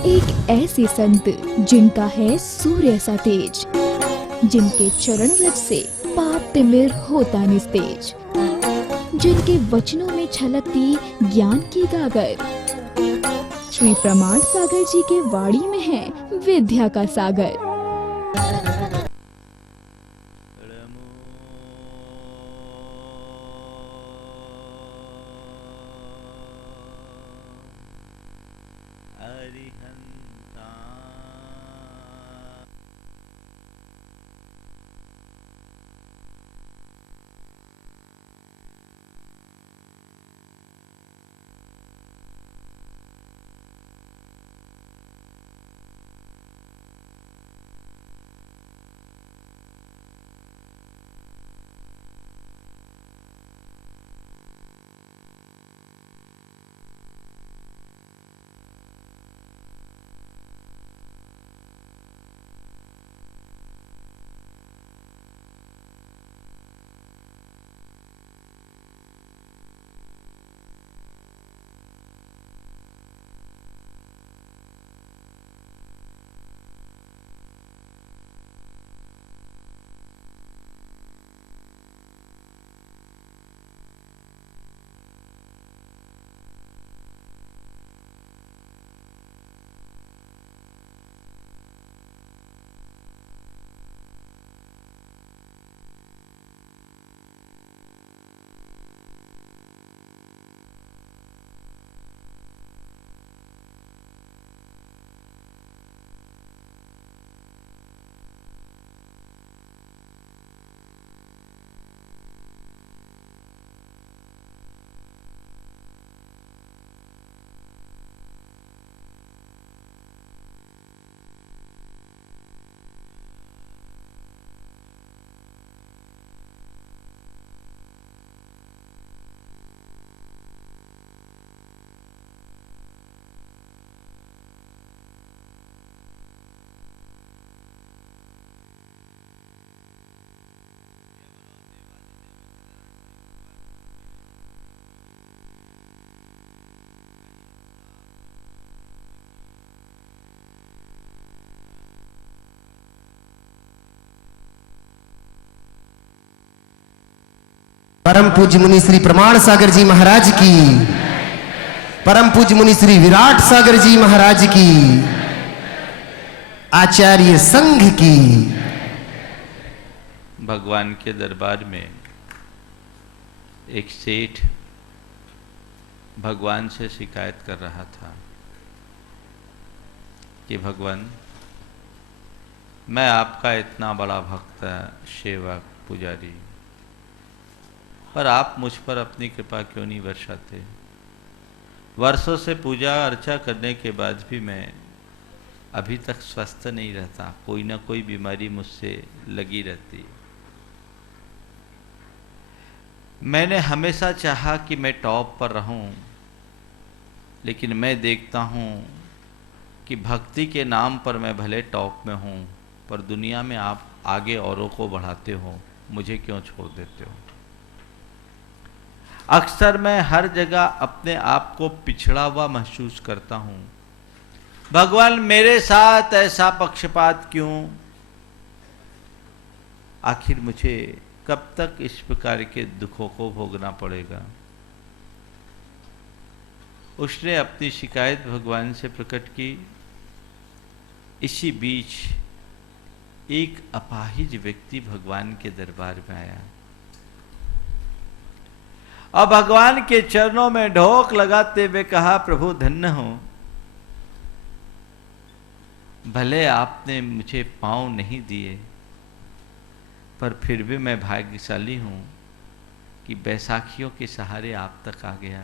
एक ऐसे संत जिनका है सूर्य सा तेज, जिनके चरण रज से पाप तिमिर होता निस्तेज, जिनके वचनों में छलकती ज्ञान की गागर। श्री प्रमाण सागर जी के वाणी में है विद्या का सागर। परम पूज्य मुनि श्री प्रमाण सागर जी महाराज की, परम पूज्य मुनि श्री विराट सागर जी महाराज की, आचार्य संघ की। भगवान के दरबार में एक सेठ भगवान से शिकायत कर रहा था कि भगवान, मैं आपका इतना बड़ा भक्त, सेवक, पुजारी, पर आप मुझ पर अपनी कृपा क्यों नहीं वर्षाते? वर्षों से पूजा अर्चा करने के बाद भी मैं अभी तक स्वस्थ नहीं रहता, कोई ना कोई बीमारी मुझसे लगी रहती। मैंने हमेशा चाहा कि मैं टॉप पर रहूं, लेकिन मैं देखता हूं कि भक्ति के नाम पर मैं भले टॉप में हूं, पर दुनिया में आप आगे औरों को बढ़ाते हो, मुझे क्यों छोड़ देते हो? अक्सर मैं हर जगह अपने आप को पिछड़ा हुआ महसूस करता हूं। भगवान, मेरे साथ ऐसा पक्षपात क्यों? आखिर मुझे कब तक इस प्रकार के दुखों को भोगना पड़ेगा? उसने अपनी शिकायत भगवान से प्रकट की। इसी बीच एक अपाहिज व्यक्ति भगवान के दरबार में आया और भगवान के चरणों में ढोक लगाते हुए कहा, प्रभु धन्य हो, भले आपने मुझे पांव नहीं दिए, पर फिर भी मैं भाग्यशाली हूं कि बैसाखियों के सहारे आप तक आ गया।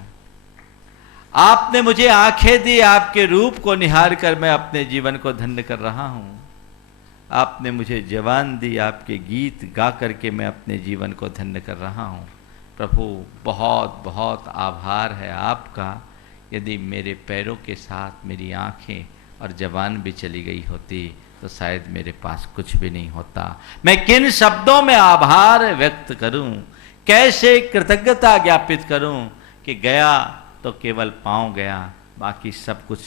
आपने मुझे आंखें दी, आपके रूप को निहार कर मैं अपने जीवन को धन्य कर रहा हूं। आपने मुझे जवान दी, आपके गीत गा करके मैं अपने जीवन को धन्य कर रहा हूं। प्रभु, बहुत बहुत आभार है आपका। यदि मेरे पैरों के साथ मेरी आंखें और जबान भी चली गई होती तो शायद मेरे पास कुछ भी नहीं होता। मैं किन शब्दों में आभार व्यक्त करूं, कैसे कृतज्ञता ज्ञापित करूं कि गया तो केवल पांव गया, बाकी सब कुछ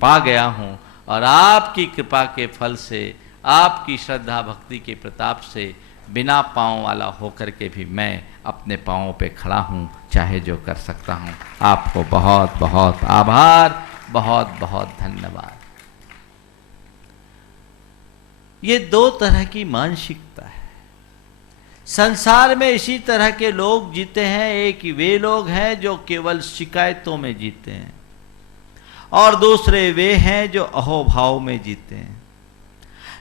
पा गया हूं और आपकी कृपा के फल से, आपकी श्रद्धा भक्ति के प्रताप से बिना पाँव वाला होकर के भी मैं अपने पाँवों पे खड़ा हूँ, चाहे जो कर सकता हूँ। आपको बहुत बहुत आभार, बहुत बहुत धन्यवाद। ये दो तरह की मानसिकता है। संसार में इसी तरह के लोग जीते हैं। एक वे लोग हैं जो केवल शिकायतों में जीते हैं, और दूसरे वे हैं जो अहोभाव में जीते हैं।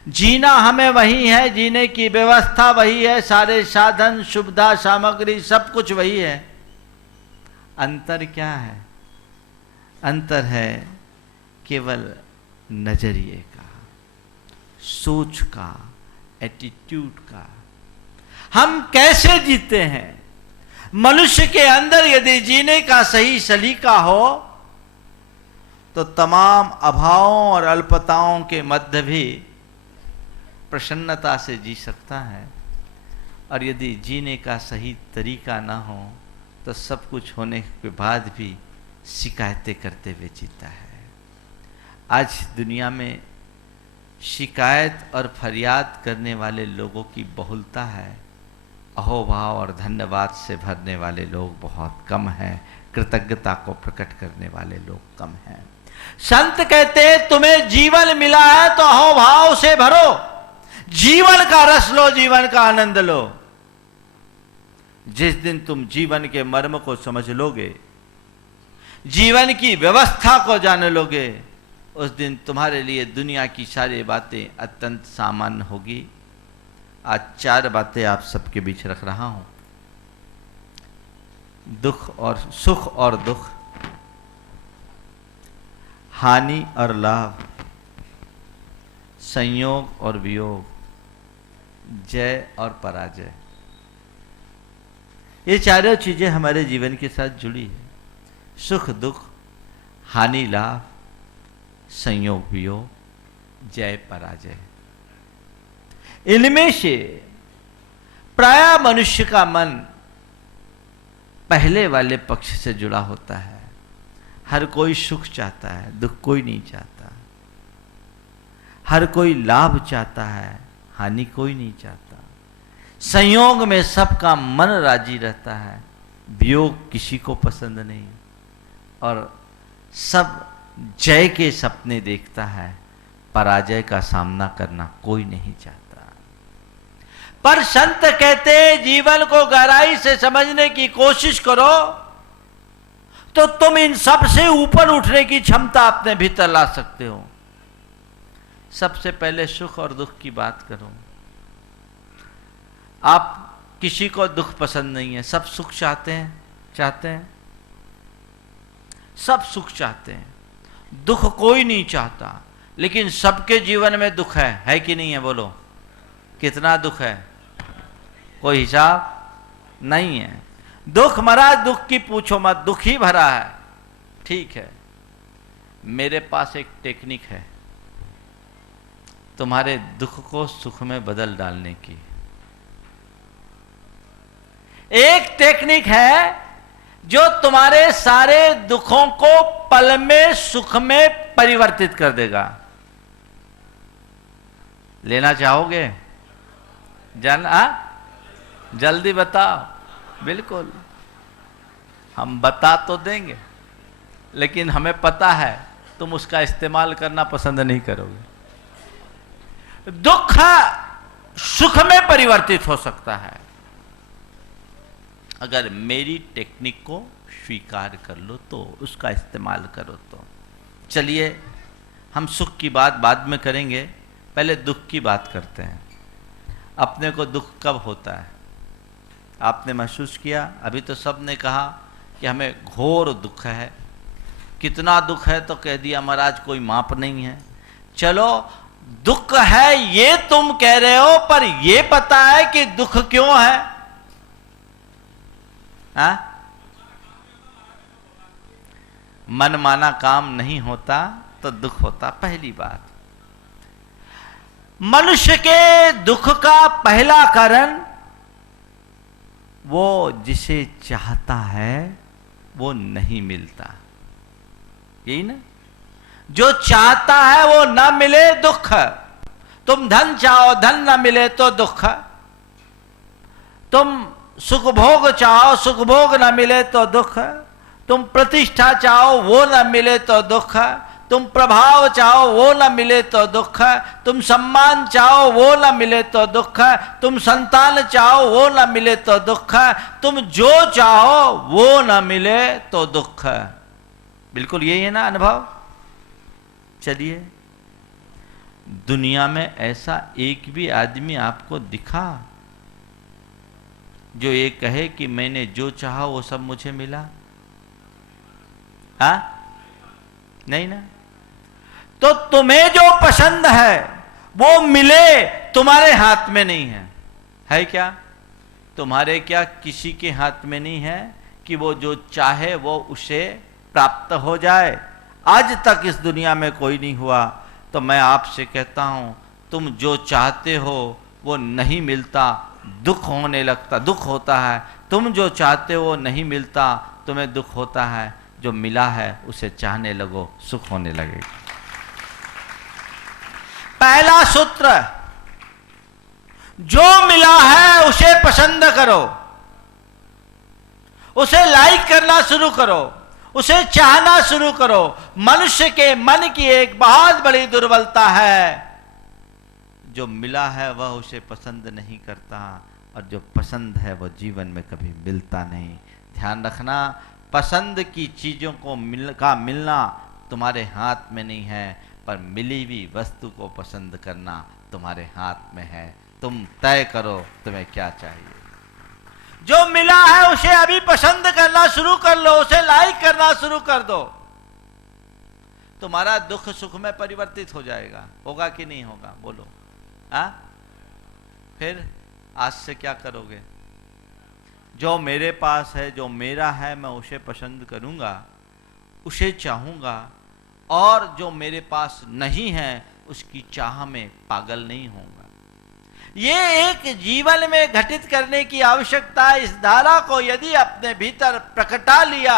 जीना हमें वही है, जीने की व्यवस्था वही है, सारे साधन, सुविधा, सामग्री सब कुछ वही है। अंतर क्या है? अंतर है केवल नजरिए का, सोच का, एटीट्यूड का। हम कैसे जीते हैं? मनुष्य के अंदर यदि जीने का सही सलीका हो तो तमाम अभावों और अल्पताओं के मध्य भी प्रसन्नता से जी सकता है, और यदि जीने का सही तरीका ना हो तो सब कुछ होने के बाद भी शिकायतें करते हुए जीता है। आज दुनिया में शिकायत और फरियाद करने वाले लोगों की बहुलता है, अहोभाव और धन्यवाद से भरने वाले लोग बहुत कम हैं, कृतज्ञता को प्रकट करने वाले लोग कम हैं। संत कहते तुम्हें जीवन मिला है तो अहोभाव से भरो, जीवन का रस लो, जीवन का आनंद लो। जिस दिन तुम जीवन के मर्म को समझ लोगे, जीवन की व्यवस्था को जान लोगे, उस दिन तुम्हारे लिए दुनिया की सारी बातें अत्यंत सामान्य होगी। आज 4 बातें आप सबके बीच रख रहा हूं। दुख और सुख और दुख, हानि और लाभ, संयोग और वियोग, जय और पराजय। ये चारों चीजें हमारे जीवन के साथ जुड़ी है। सुख दुख, हानि लाभ, संयोग वियोग, जय पराजय। इनमें से प्रायः मनुष्य का मन पहले वाले पक्ष से जुड़ा होता है। हर कोई सुख चाहता है, दुख कोई नहीं चाहता। हर कोई लाभ चाहता है, हानि कोई नहीं चाहता। संयोग में सबका मन राजी रहता है, वियोग किसी को पसंद नहीं, और सब जय के सपने देखता है, पराजय का सामना करना कोई नहीं चाहता। पर संत कहते जीवन को गहराई से समझने की कोशिश करो तो तुम इन सब से ऊपर उठने की क्षमता अपने भीतर ला सकते हो। सबसे पहले सुख और दुख की बात करो। आप किसी को दुख पसंद नहीं है, सब सुख चाहते हैं, सब सुख चाहते हैं, दुख कोई नहीं चाहता। लेकिन सबके जीवन में दुख है कि नहीं है? बोलो, कितना दुख है? कोई हिसाब नहीं है। दुख महाराज, दुख की पूछो मत, दुख ही भरा है। ठीक है, मेरे पास एक टेक्निक है तुम्हारे दुख को सुख में बदल डालने की। एक टेक्निक है जो तुम्हारे सारे दुखों को पल में सुख में परिवर्तित कर देगा। लेना चाहोगे? जल्दी बताओ। बिल्कुल, हम बता तो देंगे, लेकिन हमें पता है तुम उसका इस्तेमाल करना पसंद नहीं करोगे। दुख सुख में परिवर्तित हो सकता है अगर मेरी टेक्निक को स्वीकार कर लो तो, उसका इस्तेमाल करो तो। चलिए, हम सुख की बात बाद में करेंगे, पहले दुख की बात करते हैं। अपने को दुख कब होता है? आपने महसूस किया? अभी तो सब ने कहा कि हमें घोर दुख है। कितना दुख है तो कह दिया महाराज कोई माप नहीं है। चलो, दुख है ये तुम कह रहे हो, पर ये पता है कि दुख क्यों है? मन माना काम नहीं होता तो दुख होता। पहली बात, मनुष्य के दुख का पहला कारण वो जिसे चाहता है वो नहीं मिलता। यही ना? जो चाहता है वो न मिले दुख। तुम धन चाहो, धन न मिले तो दुख। तुम सुख भोग चाहो, सुख भोग न मिले तो दुख। तुम प्रतिष्ठा चाहो, वो न मिले तो दुख। तुम प्रभाव चाहो, वो न मिले तो दुख। तुम सम्मान चाहो, वो न मिले तो दुख। तुम संतान चाहो, वो न मिले तो दुख। तुम जो चाहो वो न मिले तो दुख। बिल्कुल यही है ना अनुभव। चलिए, दुनिया में ऐसा एक भी आदमी आपको दिखा जो ये कहे कि मैंने जो चाहा वो सब मुझे मिला? हाँ? नहीं ना। तो तुम्हें जो पसंद है वो मिले तुम्हारे हाथ में नहीं है। है क्या? तुम्हारे क्या किसी के हाथ में नहीं है कि वो जो चाहे वो उसे प्राप्त हो जाए? आज तक इस दुनिया में कोई नहीं हुआ। तो मैं आपसे कहता हूं, तुम जो चाहते हो वो नहीं मिलता, दुख होने लगता, दुख होता है। तुम जो चाहते हो नहीं मिलता, तुम्हें दुख होता है। जो मिला है उसे चाहने लगो, सुख होने लगेगा। पहला सूत्र, जो मिला है उसे पसंद करो, उसे लाइक करना शुरू करो, उसे चाहना शुरू करो। मनुष्य के मन की एक बहुत बड़ी दुर्बलता है, जो मिला है वह उसे पसंद नहीं करता, और जो पसंद है वह जीवन में कभी मिलता नहीं। ध्यान रखना, पसंद की चीजों को मिलना तुम्हारे हाथ में नहीं है, पर मिली हुई वस्तु को पसंद करना तुम्हारे हाथ में है। तुम तय करो तुम्हें क्या चाहिए। जो मिला है उसे अभी पसंद करना शुरू कर लो, उसे लाइक करना शुरू कर दो। तुम्हारा दुख सुख में परिवर्तित हो जाएगा। होगा कि नहीं होगा? बोलो। फिर आज से क्या करोगे? जो मेरे पास है, जो मेरा है, मैं उसे पसंद करूंगा, उसे चाहूंगा, और जो मेरे पास नहीं है उसकी चाह में पागल नहीं होऊंगा। ये एक जीवन में घटित करने की आवश्यकता है। इस धारा को यदि अपने भीतर प्रकटा लिया,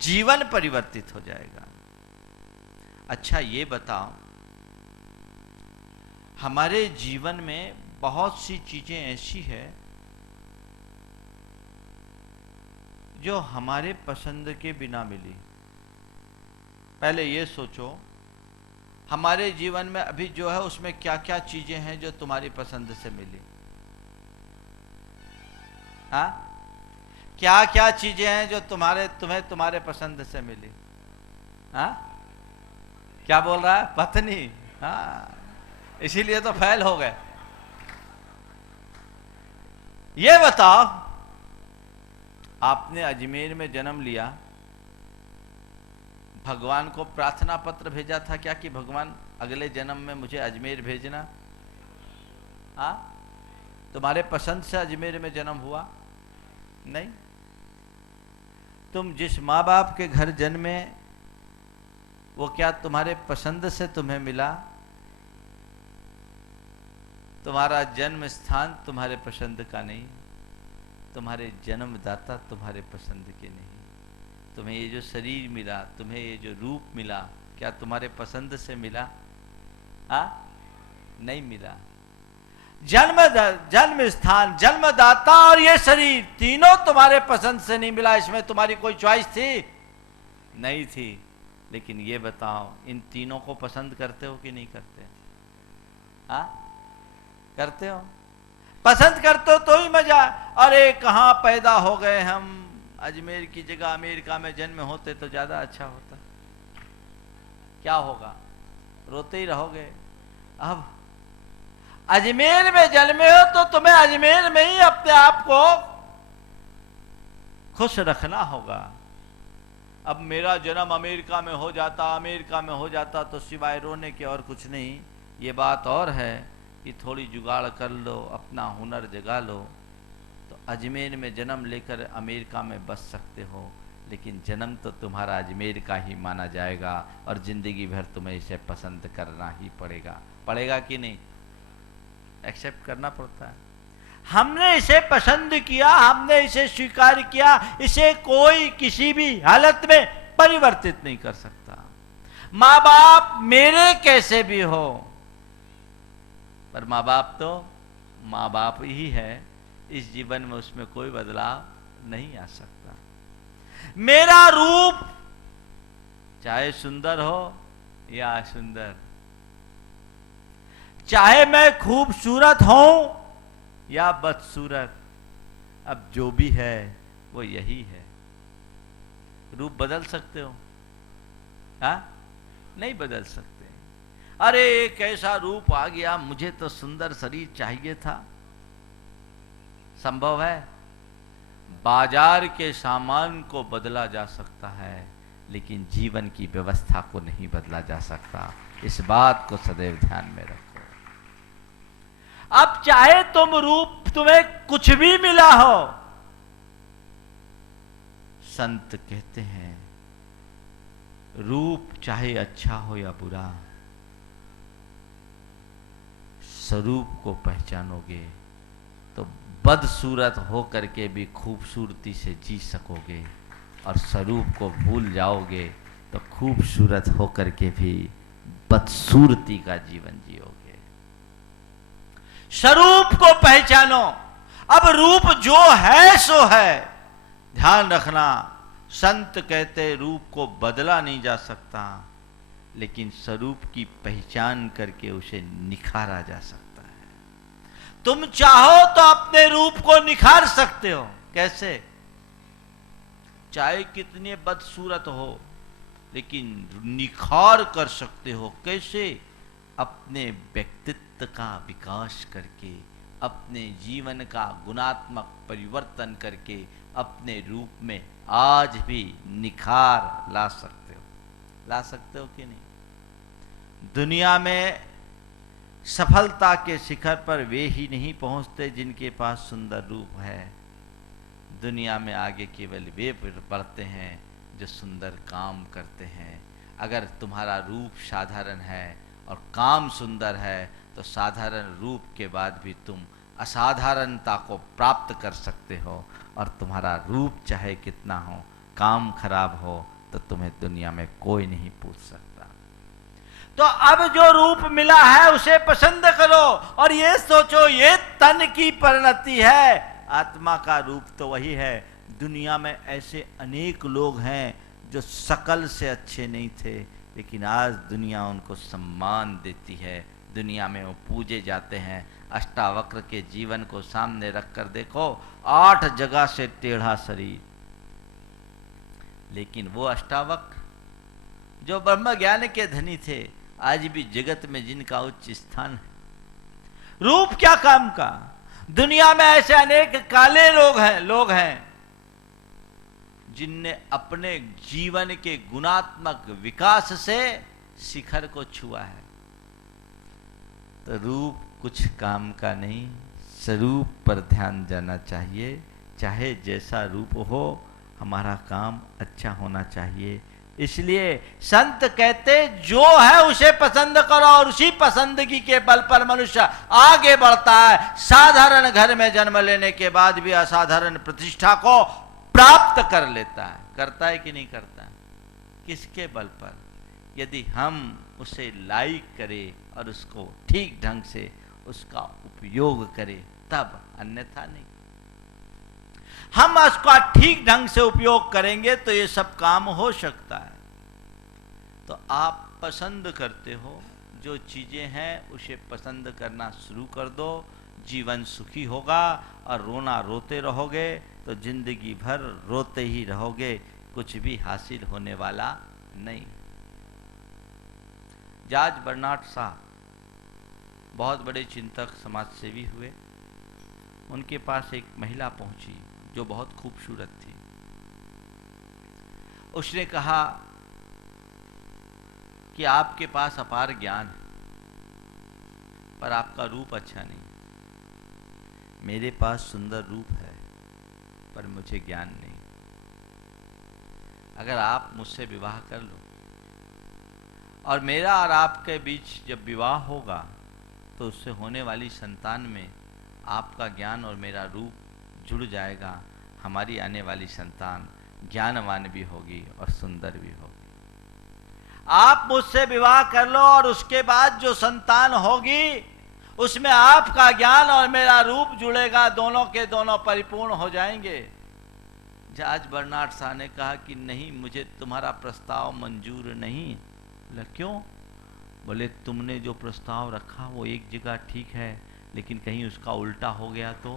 जीवन परिवर्तित हो जाएगा। अच्छा ये बताओ, हमारे जीवन में बहुत सी चीजें ऐसी है जो हमारे पसंद के बिना मिली। पहले ये सोचो, हमारे जीवन में अभी जो है उसमें क्या क्या चीजें हैं जो तुम्हारी पसंद से मिली? हाँ? क्या क्या चीजें हैं जो तुम्हारे पसंद से मिली? हाँ? क्या बोल रहा है? पत्नी। हाँ, इसीलिए तो फेल हो गए। ये बताओ, आपने अजमेर में जन्म लिया, भगवान को प्रार्थना पत्र भेजा था क्या कि भगवान अगले जन्म में मुझे अजमेर भेजना? हाँ? तुम्हारे पसंद से अजमेर में जन्म हुआ? नहीं। तुम जिस माँ बाप के घर जन्मे वो क्या तुम्हारे पसंद से तुम्हें मिला? तुम्हारा जन्म स्थान तुम्हारे पसंद का नहीं, तुम्हारे जन्मदाता तुम्हारे पसंद के नहीं। तुम्हें ये जो शरीर मिला, तुम्हें ये जो रूप मिला, क्या तुम्हारे पसंद से मिला? नहीं मिला। जन्म स्थान, जन्मदाता और ये शरीर, तीनों तुम्हारे पसंद से नहीं मिला। इसमें तुम्हारी कोई चॉइस थी? नहीं थी। लेकिन ये बताओ, इन तीनों को पसंद करते हो कि नहीं करते? करते हो? पसंद करते हो तो ही मजा। अरे कहाँ पैदा हो गए हम, अजमेर की जगह अमेरिका में जन्म होते तो ज्यादा अच्छा होता। क्या होगा? रोते ही रहोगे। अब अजमेर में जन्मे हो तो तुम्हें अजमेर में ही अपने आप को खुश रखना होगा। अब मेरा जन्म अमेरिका में हो जाता तो सिवाय रोने के और कुछ नहीं। ये बात और है कि थोड़ी जुगाड़ कर लो, अपना हुनर जगा लो, तो अजमेर में जन्म लेकर अमेरिका में बस सकते हो। लेकिन जन्म तो तुम्हारा अजमेर का ही माना जाएगा, और जिंदगी भर तुम्हें इसे पसंद करना ही पड़ेगा कि नहीं? एक्सेप्ट करना पड़ता है। हमने इसे पसंद किया, हमने इसे स्वीकार किया, इसे कोई किसी भी हालत में परिवर्तित नहीं कर सकता। माँ बाप मेरे कैसे भी हो, पर माँ बाप तो माँ बाप ही है। इस जीवन में उसमें कोई बदलाव नहीं आ सकता। मेरा रूप चाहे सुंदर हो या असुंदर, चाहे मैं खूबसूरत हूं या बदसूरत, अब जो भी है वो यही है। रूप बदल सकते हो? हाँ, नहीं बदल सकते। अरे एक ऐसा रूप आ गया, मुझे तो सुंदर शरीर चाहिए था, संभव है? बाजार के सामान को बदला जा सकता है, लेकिन जीवन की व्यवस्था को नहीं बदला जा सकता। इस बात को सदैव ध्यान में रखो। अब चाहे तुम्हें कुछ भी मिला हो, संत कहते हैं रूप चाहे अच्छा हो या बुरा, स्वरूप को पहचानोगे तो बदसूरत होकर के भी खूबसूरती से जी सकोगे, और स्वरूप को भूल जाओगे तो खूबसूरत होकर के भी बदसूरती का जीवन जियोगे। स्वरूप को पहचानो। अब रूप जो है सो है। ध्यान रखना, संत कहते रूप को बदला नहीं जा सकता, लेकिन स्वरूप की पहचान करके उसे निखारा जा सकता है। तुम चाहो तो अपने रूप को निखार सकते हो। कैसे? चाहे कितने बदसूरत हो, लेकिन निखार कर सकते हो। कैसे? अपने व्यक्तित्व का विकास करके, अपने जीवन का गुणात्मक परिवर्तन करके अपने रूप में आज भी निखार ला सकते हो। ला सकते हो कि नहीं? दुनिया में सफलता के शिखर पर वे ही नहीं पहुंचते जिनके पास सुंदर रूप है। दुनिया में आगे केवल वे बढ़ते हैं जो सुंदर काम करते हैं। अगर तुम्हारा रूप साधारण है और काम सुंदर है, तो साधारण रूप के बाद भी तुम असाधारणता को प्राप्त कर सकते हो। और तुम्हारा रूप चाहे कितना हो, काम खराब हो, तो तुम्हें दुनिया में कोई नहीं पूछ सकता। तो अब जो रूप मिला है उसे पसंद करो, और ये सोचो ये तन की परिणति है, आत्मा का रूप तो वही है। दुनिया में ऐसे अनेक लोग हैं जो शकल से अच्छे नहीं थे, लेकिन आज दुनिया उनको सम्मान देती है, दुनिया में वो पूजे जाते हैं। अष्टावक्र के जीवन को सामने रखकर देखो, 8 जगह से टेढ़ा शरीर, लेकिन वो अष्टावक्र जो ब्रह्म ज्ञान के धनी थे, आज भी जगत में जिनका उच्च स्थान है। रूप क्या काम का? दुनिया में ऐसे अनेक काले लोग हैं जिनने अपने जीवन के गुणात्मक विकास से शिखर को छुआ है। तो रूप कुछ काम का नहीं, स्वरूप पर ध्यान जाना चाहिए। चाहे जैसा रूप हो, हमारा काम अच्छा होना चाहिए। इसलिए संत कहते जो है उसे पसंद करो, और उसी पसंदगी के बल पर मनुष्य आगे बढ़ता है। साधारण घर में जन्म लेने के बाद भी असाधारण प्रतिष्ठा को प्राप्त कर लेता है। करता है कि नहीं करता? किसके बल पर? यदि हम उसे लाइक करें और उसको ठीक ढंग से उसका उपयोग करें, तब, अन्यथा नहीं। हम उसका ठीक ढंग से उपयोग करेंगे तो ये सब काम हो सकता है। तो आप पसंद करते हो जो चीजें हैं, उसे पसंद करना शुरू कर दो। जीवन सुखी होगा, और रोना रोते रहोगे तो जिंदगी भर रोते ही रहोगे, कुछ भी हासिल होने वाला नहीं। जॉर्ज बर्नार्ड शॉ बहुत बड़े चिंतक, समाजसेवी हुए। उनके पास एक महिला पहुंची जो बहुत खूबसूरत थी। उसने कहा कि आपके पास अपार ज्ञान है, पर आपका रूप अच्छा नहीं। मेरे पास सुंदर रूप है, पर मुझे ज्ञान नहीं। अगर आप मुझसे विवाह कर लो, और मेरा और आपके बीच जब विवाह होगा, तो उससे होने वाली संतान में आपका ज्ञान और मेरा रूप जुड़ जाएगा। हमारी आने वाली संतान ज्ञानवान भी होगी और सुंदर भी होगी। आप मुझसे विवाह कर लो और उसके बाद जो संतान होगी उसमें आपका ज्ञान और मेरा रूप जुड़ेगा, दोनों के दोनों परिपूर्ण हो जाएंगे। जॉर्ज बर्नार्ड शॉ ने कहा कि नहीं, मुझे तुम्हारा प्रस्ताव मंजूर नहीं। बोला क्यों? बोले तुमने जो प्रस्ताव रखा वो एक जगह ठीक है, लेकिन कहीं उसका उल्टा हो गया तो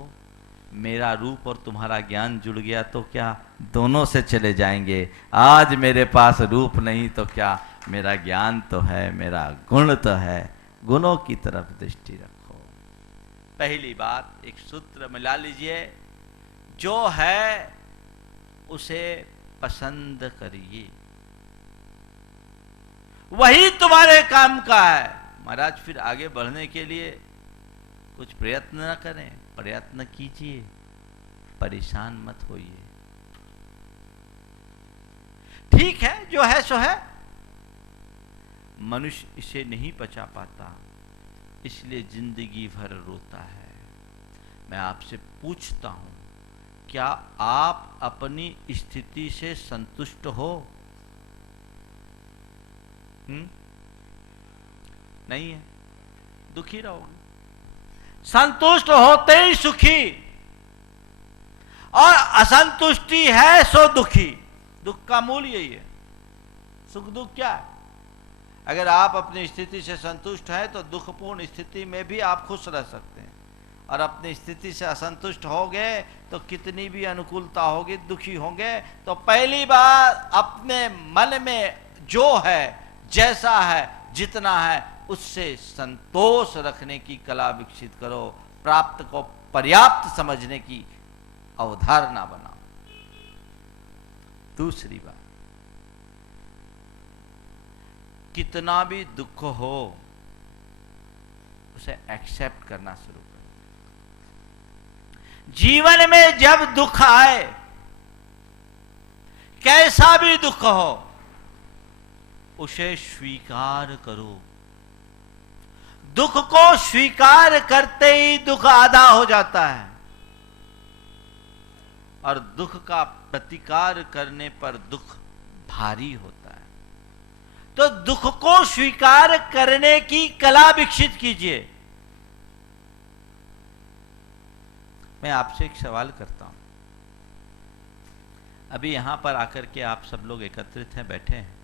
मेरा रूप और तुम्हारा ज्ञान जुड़ गया तो क्या दोनों से चले जाएंगे। आज मेरे पास रूप नहीं तो क्या, मेरा ज्ञान तो है, मेरा गुण तो है, गुणों की तरफ दृष्टि रखो। पहली बात एक सूत्र मिला लीजिए, जो है उसे पसंद करिए, वही तुम्हारे काम का है। महाराज फिर आगे बढ़ने के लिए कुछ प्रयत्न न करें, प्रयत्न कीजिए, परेशान मत होइए। ठीक है, जो है सो है। मनुष्य इसे नहीं पचा पाता, इसलिए जिंदगी भर रोता है। मैं आपसे पूछता हूं, क्या आप अपनी स्थिति से संतुष्ट हो? नहीं है, दुखी रहोगे। संतुष्ट होते ही सुखी, और असंतुष्टि है सो दुखी। दुख का मूल यही है। सुख दुख क्या है? अगर आप अपनी स्थिति से संतुष्ट हैं तो दुखपूर्ण स्थिति में भी आप खुश रह सकते हैं, और अपनी स्थिति से असंतुष्ट हो गए तो कितनी भी अनुकूलता होगी दुखी होंगे। तो पहली बार अपने मन में जो है, जैसा है, जितना है, उससे संतोष रखने की कला विकसित करो। प्राप्त को पर्याप्त समझने की अवधारणा बनाओ। दूसरी बात, कितना भी दुख हो उसे एक्सेप्ट करना शुरू करो। जीवन में जब दुख आए, कैसा भी दुख हो, उसे स्वीकार करो। दुख को स्वीकार करते ही दुख आधा हो जाता है, और दुख का प्रतिकार करने पर दुख भारी होता है। तो दुख को स्वीकार करने की कला विकसित कीजिए। मैं आपसे एक सवाल करता हूं। अभी यहां पर आकर के आप सब लोग एकत्रित हैं, बैठे हैं।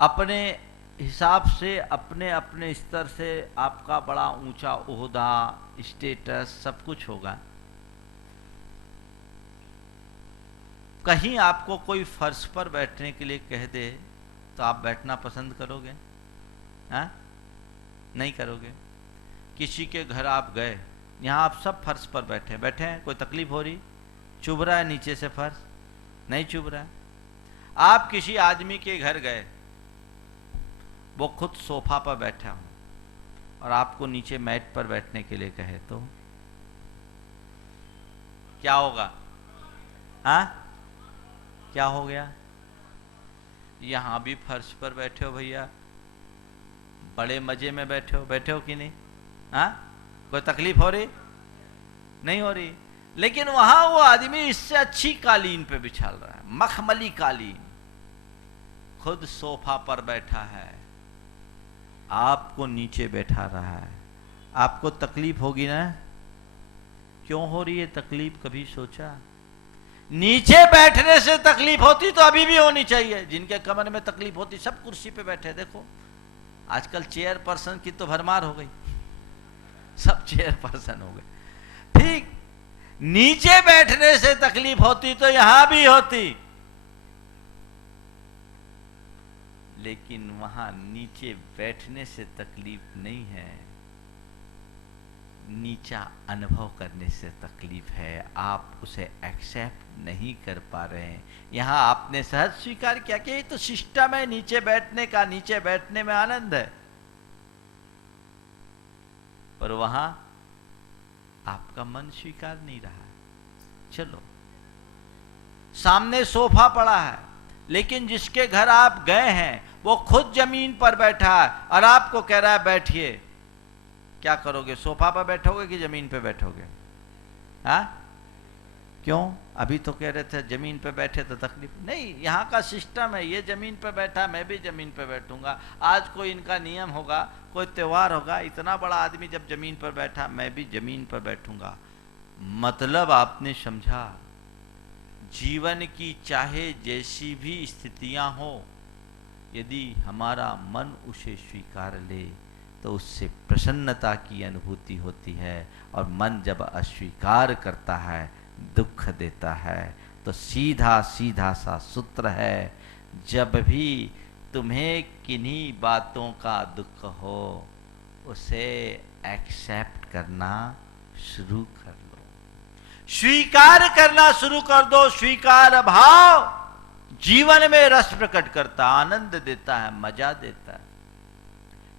अपने हिसाब से, अपने अपने स्तर से आपका बड़ा ऊंचा ओहदा, स्टेटस, सब कुछ होगा। कहीं आपको कोई फर्श पर बैठने के लिए कह दे तो आप बैठना पसंद करोगे? हाँ? नहीं करोगे। किसी के घर आप गए, यहाँ आप सब फर्श पर बैठे हैं, कोई तकलीफ हो रही? चुभ रहा है नीचे से फर्श? नहीं चुभ रहा है। आप किसी आदमी के घर गए, वो खुद सोफा पर बैठा हो और आपको नीचे मैट पर बैठने के लिए कहे तो क्या होगा? हाँ, क्या हो गया? यहां भी फर्श पर बैठे हो भैया, बड़े मजे में बैठे हो कि नहीं? हाँ, कोई तकलीफ हो रही? नहीं हो रही। लेकिन वहां वो आदमी इससे अच्छी कालीन पे बिछाल रहा है, मखमली कालीन, खुद सोफा पर बैठा है, आपको नीचे बैठा रहा है। आपको तकलीफ होगी ना? क्यों हो रही है तकलीफ? कभी सोचा? नीचे बैठने से तकलीफ होती तो अभी भी होनी चाहिए। जिनके कमर में तकलीफ होती सब कुर्सी पे बैठे। देखो आजकल चेयर पर्सन की तो भरमार हो गई, सब चेयर पर्सन हो गए। ठीक, नीचे बैठने से तकलीफ होती तो यहां भी होती, लेकिन वहां नीचे बैठने से तकलीफ नहीं है, नीचा अनुभव करने से तकलीफ है। आप उसे एक्सेप्ट नहीं कर पा रहे हैं। यहां आपने सहज स्वीकार किया कि ये तो सिस्टम है नीचे बैठने का, नीचे बैठने में आनंद है, पर वहां आपका मन स्वीकार नहीं रहा। चलो, सामने सोफा पड़ा है, लेकिन जिसके घर आप गए हैं वो खुद जमीन पर बैठा है और आपको कह रहा है बैठिए। क्या करोगे? सोफा पर बैठोगे कि जमीन पे बैठोगे? हाँ, क्यों? अभी तो कह रहे थे जमीन पे बैठे तो तकलीफ नहीं। यहाँ का सिस्टम है, ये जमीन पे बैठा, मैं भी जमीन पे बैठूंगा। आज कोई इनका नियम होगा, कोई त्योहार होगा, इतना बड़ा आदमी जब जमीन पर बैठा, मैं भी जमीन पर बैठूंगा। मतलब आपने समझा, जीवन की चाहे जैसी भी स्थितियां हो, यदि हमारा मन उसे स्वीकार ले तो उससे प्रसन्नता की अनुभूति होती है, और मन जब अस्वीकार करता है, दुख देता है। तो सीधा सीधा सा सूत्र है, जब भी तुम्हें किन्हीं बातों का दुख हो, उसे एक्सेप्ट करना शुरू कर लो, स्वीकार करना शुरू कर दो। स्वीकार भाव जीवन में रस प्रकट करता, आनंद देता है, मजा देता है।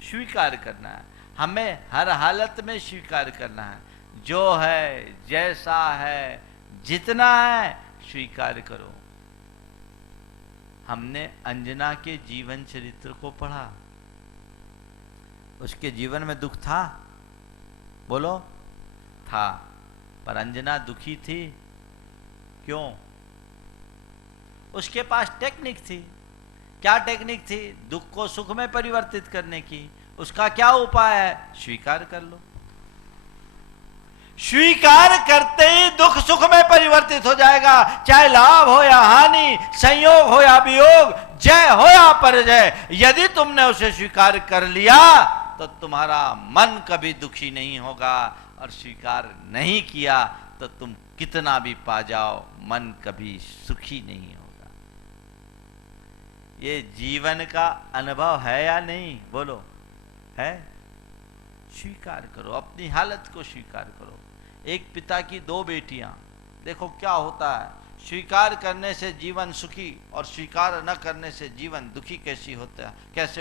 स्वीकार करना है, हमें हर हालत में स्वीकार करना है। जो है, जैसा है, जितना है, स्वीकार करो। हमने अंजना के जीवन चरित्र को पढ़ा, उसके जीवन में दुख था, बोलो, था, पर अंजना दुखी थी। क्यों? उसके पास टेक्निक थी। क्या टेक्निक थी? दुख को सुख में परिवर्तित करने की। उसका क्या उपाय है? स्वीकार कर लो। स्वीकार करते ही दुख सुख में परिवर्तित हो जाएगा, चाहे लाभ हो या हानि, संयोग हो या वियोग, जय हो या पराजय। यदि तुमने उसे स्वीकार कर लिया तो तुम्हारा मन कभी दुखी नहीं होगा, और स्वीकार नहीं किया तो तुम कितना भी पा जाओ, मन कभी सुखी नहीं होगा। ये जीवन का अनुभव है या नहीं? बोलो, है? स्वीकार करो, अपनी हालत को स्वीकार करो। एक पिता की दो बेटियां, देखो क्या होता है। स्वीकार करने से जीवन सुखी, और स्वीकार न करने से जीवन दुखी कैसे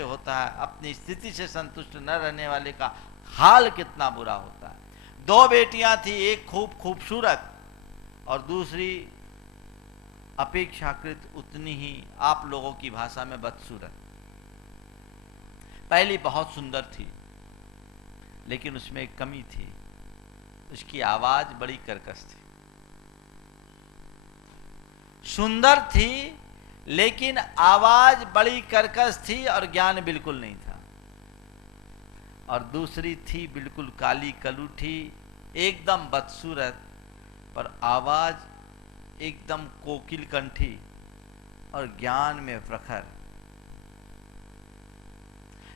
होता है। अपनी स्थिति से संतुष्ट न रहने वाले का हाल कितना बुरा होता है। दो बेटियां थी, एक खूब खूबसूरत और दूसरी अपेक्षाकृत उतनी ही, आप लोगों की भाषा में, बदसूरत। पहली बहुत सुंदर थी, लेकिन उसमें एक कमी थी, उसकी आवाज बड़ी कर्कश थी। सुंदर थी लेकिन आवाज बड़ी कर्कश थी, और ज्ञान बिल्कुल नहीं था। और दूसरी थी बिल्कुल काली कलूठी, एकदम बदसूरत, पर आवाज एकदम कोकिल कंठी, और ज्ञान में प्रखर।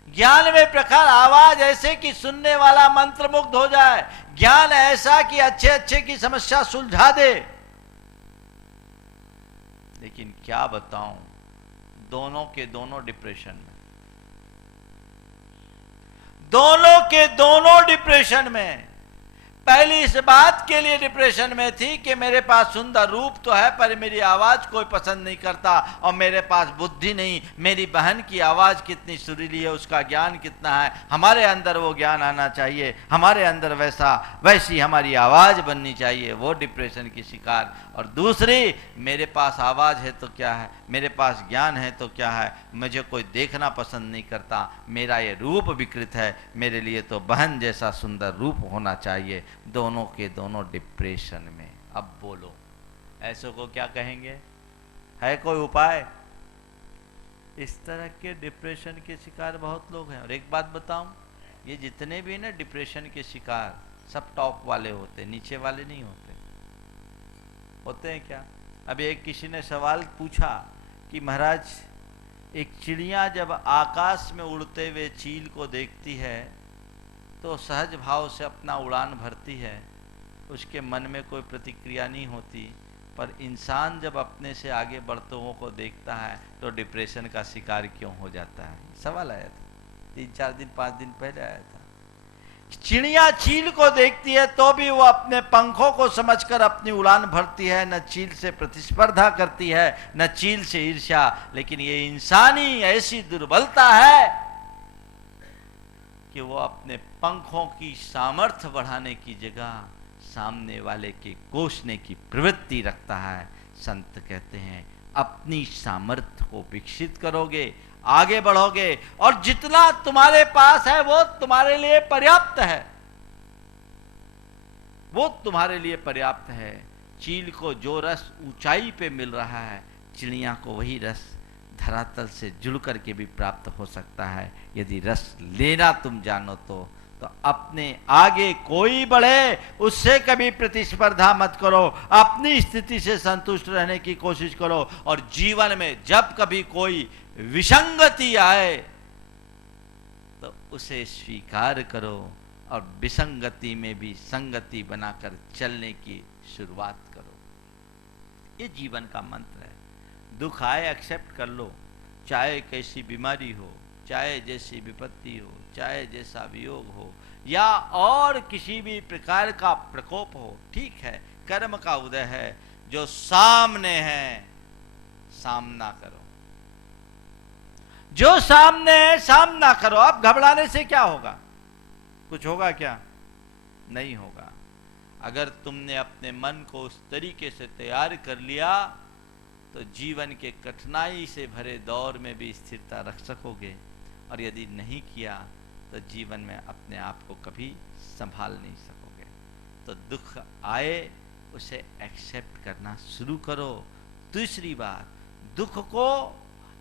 ज्ञान में प्रखर आवाज ऐसे कि सुनने वाला मंत्रमुग्ध हो जाए। ज्ञान ऐसा कि अच्छे अच्छे की समस्या सुलझा दे। लेकिन क्या बताऊं, दोनों के दोनों डिप्रेशन में, दोनों के दोनों डिप्रेशन में। पहली इस बात के लिए डिप्रेशन में थी कि मेरे पास सुंदर रूप तो है, पर मेरी आवाज कोई पसंद नहीं करता, और मेरे पास बुद्धि नहीं। मेरी बहन की आवाज कितनी सुरीली है, उसका ज्ञान कितना है, हमारे अंदर वो ज्ञान आना चाहिए, हमारे अंदर वैसी हमारी आवाज बननी चाहिए। वो डिप्रेशन की शिकार। और दूसरी, मेरे पास आवाज है तो क्या है, मेरे पास ज्ञान है तो क्या है, मुझे कोई देखना पसंद नहीं करता, मेरा ये रूप विकृत है, मेरे लिए तो बहन जैसा सुंदर रूप होना चाहिए। दोनों के दोनों डिप्रेशन में। अब बोलो, ऐसों को क्या कहेंगे? है कोई उपाय? इस तरह के डिप्रेशन के शिकार बहुत लोग हैं। और एक बात बताऊं, ये जितने भी ना डिप्रेशन के शिकार, सब टॉप वाले होते, नीचे वाले नहीं होते। होते हैं क्या? अभी एक किसी ने सवाल पूछा कि महाराज, एक चिड़िया जब आकाश में उड़ते हुए चील को देखती है तो सहज भाव से अपना उड़ान भरती है, उसके मन में कोई प्रतिक्रिया नहीं होती, पर इंसान जब अपने से आगे बढ़ते हुओं को देखता है तो डिप्रेशन का शिकार क्यों हो जाता है? सवाल आया था 3-4 दिन 5 दिन पहले आया था। चिड़िया चील को देखती है तो भी वो अपने पंखों को समझकर अपनी उड़ान भरती है, न चील से प्रतिस्पर्धा करती है, न चील से ईर्ष्या। लेकिन ये इंसानी ऐसी दुर्बलता है कि वो अपने पंखों की सामर्थ्य बढ़ाने की जगह सामने वाले के कोसने की प्रवृत्ति रखता है। संत कहते हैं, अपनी सामर्थ्य को विकसित करोगे, आगे बढ़ोगे, और जितना तुम्हारे पास है वो तुम्हारे लिए पर्याप्त है, वो तुम्हारे लिए पर्याप्त है। चील को जो रस ऊंचाई पे मिल रहा है, चिड़िया को वही रस धरातल से जुड़ करके भी प्राप्त हो सकता है। यदि रस लेना तुम जानो तो अपने आगे कोई बढ़े उससे कभी प्रतिस्पर्धा मत करो, अपनी स्थिति से संतुष्ट रहने की कोशिश करो। और जीवन में जब कभी कोई विसंगति आए तो उसे स्वीकार करो और विसंगति में भी संगति बनाकर चलने की शुरुआत करो। ये जीवन का मंत्र है। दुख आए एक्सेप्ट कर लो, चाहे कैसी बीमारी हो, चाहे जैसी विपत्ति हो, चाहे जैसा वियोग हो, या और किसी भी प्रकार का प्रकोप हो। ठीक है, कर्म का उदय है, जो सामने है सामना करो, जो सामने है सामना करो। अब घबराने से क्या होगा? कुछ होगा क्या? नहीं होगा। अगर तुमने अपने मन को उस तरीके से तैयार कर लिया तो जीवन के कठिनाई से भरे दौर में भी स्थिरता रख सकोगे। और यदि नहीं किया तो जीवन में अपने आप को कभी संभाल नहीं सकोगे। तो दुख आए उसे एक्सेप्ट करना शुरू करो। दूसरी बात, दुख को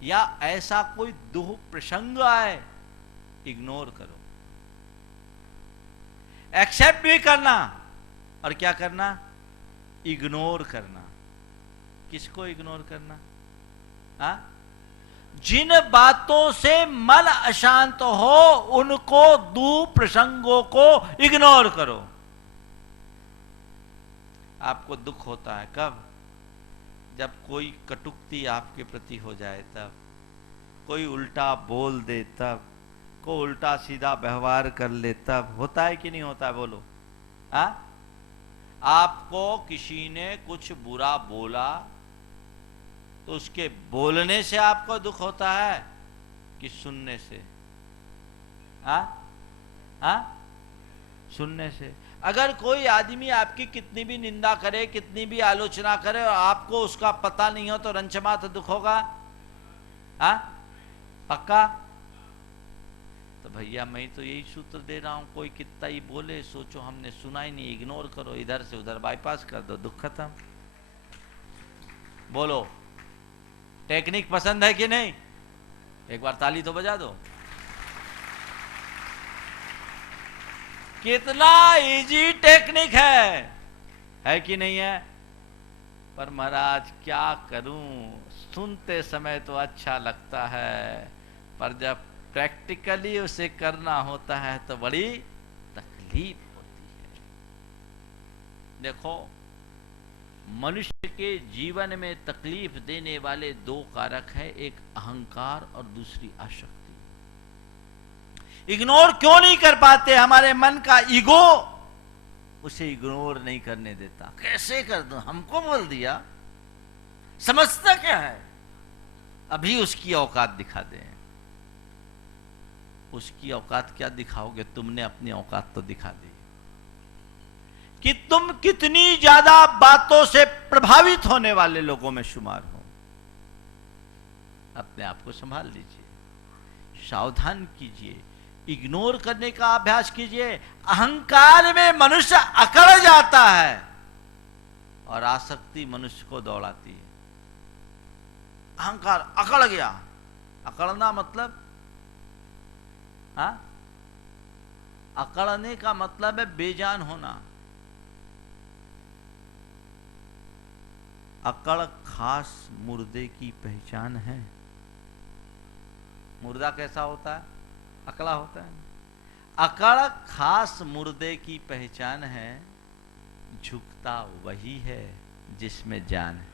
या ऐसा कोई दुख प्रसंग आए, इग्नोर करो। एक्सेप्ट भी करना और क्या करना? इग्नोर करना। किसको इग्नोर करना? हाँ? जिन बातों से मन अशांत हो उनको, दुप्रसंगों को इग्नोर करो। आपको दुख होता है कब? जब कोई कटुक्ति आपके प्रति हो जाए, तब कोई उल्टा बोल दे, तब को उल्टा सीधा व्यवहार कर ले, तब होता है कि नहीं होता? बोलो। आपको किसी ने कुछ बुरा बोला तो उसके बोलने से आपको दुख होता है कि सुनने से? सुनने से। अगर कोई आदमी आपकी कितनी भी निंदा करे, कितनी भी आलोचना करे और आपको उसका पता नहीं हो तो रंचमा तो दुख होगा। पक्का? तो भैया मैं तो यही सूत्र दे रहा हूं, कोई कितना ही बोले सोचो हमने सुना ही नहीं, इग्नोर करो, इधर से उधर बाईपास कर दो, दुख खत्म। बोलो, टेक्निक पसंद है कि नहीं? एक बार ताली तो बजा दो। कितना इजी टेक्निक है कि नहीं है? पर महाराज क्या करूं, सुनते समय तो अच्छा लगता है, पर जब प्रैक्टिकली उसे करना होता है तो बड़ी तकलीफ होती है। देखो, मनुष्य के जीवन में तकलीफ देने वाले दो कारक हैं, एक अहंकार और दूसरी आसक्ति। इग्नोर क्यों नहीं कर पाते? हमारे मन का ईगो उसे इग्नोर नहीं करने देता। कैसे कर दूं? हमको बोल दिया, समझता क्या है? अभी उसकी औकात दिखा दे। उसकी औकात क्या दिखाओगे? तुमने अपनी औकात तो दिखा दी कि तुम कितनी ज्यादा बातों से प्रभावित होने वाले लोगों में शुमार हो। अपने आप को संभाल लीजिए, सावधान कीजिए, इग्नोर करने का अभ्यास कीजिए। अहंकार में मनुष्य अकड़ जाता है और आसक्ति मनुष्य को दौड़ाती है। अहंकार अकड़ गया, अकड़ना मतलब अकड़ने का मतलब है बेजान होना। अकड़ खास मुर्दे की पहचान है। मुर्दा कैसा होता है? अकड़ा होता है। अकड़ खास मुर्दे की पहचान है, झुकता वही है जिसमें जान है।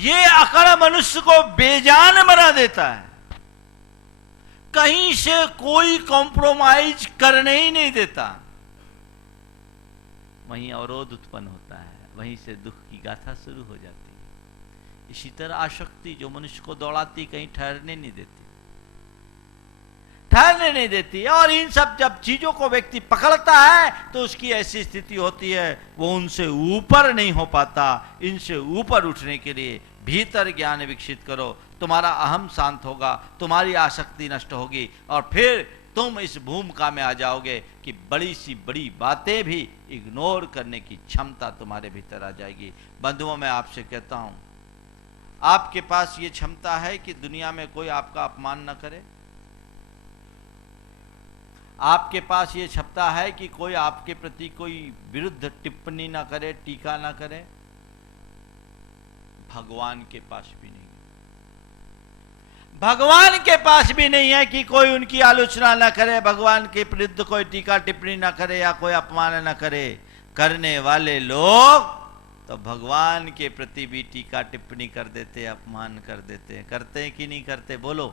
ये अकड़ मनुष्य को बेजान बना देता है, कहीं से कोई कॉम्प्रोमाइज करने ही नहीं देता। वहीं अवरोध उत्पन्न होता है, वहीं से दुख की गाथा शुरू हो जाती है। इसी तरह आसक्ति जो मनुष्य को दौड़ाती, कहीं ठहरने नहीं देती, ठहरने नहीं देती। और इन सब जब चीजों को व्यक्ति पकड़ता है तो उसकी ऐसी स्थिति होती है, वो उनसे ऊपर नहीं हो पाता। इनसे ऊपर उठने के लिए भीतर ज्ञान विकसित करो, तुम्हारा अहम शांत होगा, तुम्हारी आसक्ति नष्ट होगी और फिर तुम इस भूमिका में आ जाओगे कि बड़ी सी बड़ी बातें भी इग्नोर करने की क्षमता तुम्हारे भीतर आ जाएगी। बंधुओं, मैं आपसे कहता हूं, आपके पास ये क्षमता है कि दुनिया में कोई आपका अपमान न करे? आपके पास ये क्षमता है कि कोई आपके प्रति कोई विरुद्ध टिप्पणी ना करे, टीका ना करे? भगवान के पास भी नहीं। भगवान के पास भी नहीं है कि कोई उनकी आलोचना ना करे, भगवान के विरुद्ध कोई टीका टिप्पणी ना करे या कोई अपमान ना करे। करने वाले लोग तो भगवान के प्रति भी टीका टिप्पणी कर देते, अपमान कर देते। करते हैं कि नहीं करते? बोलो,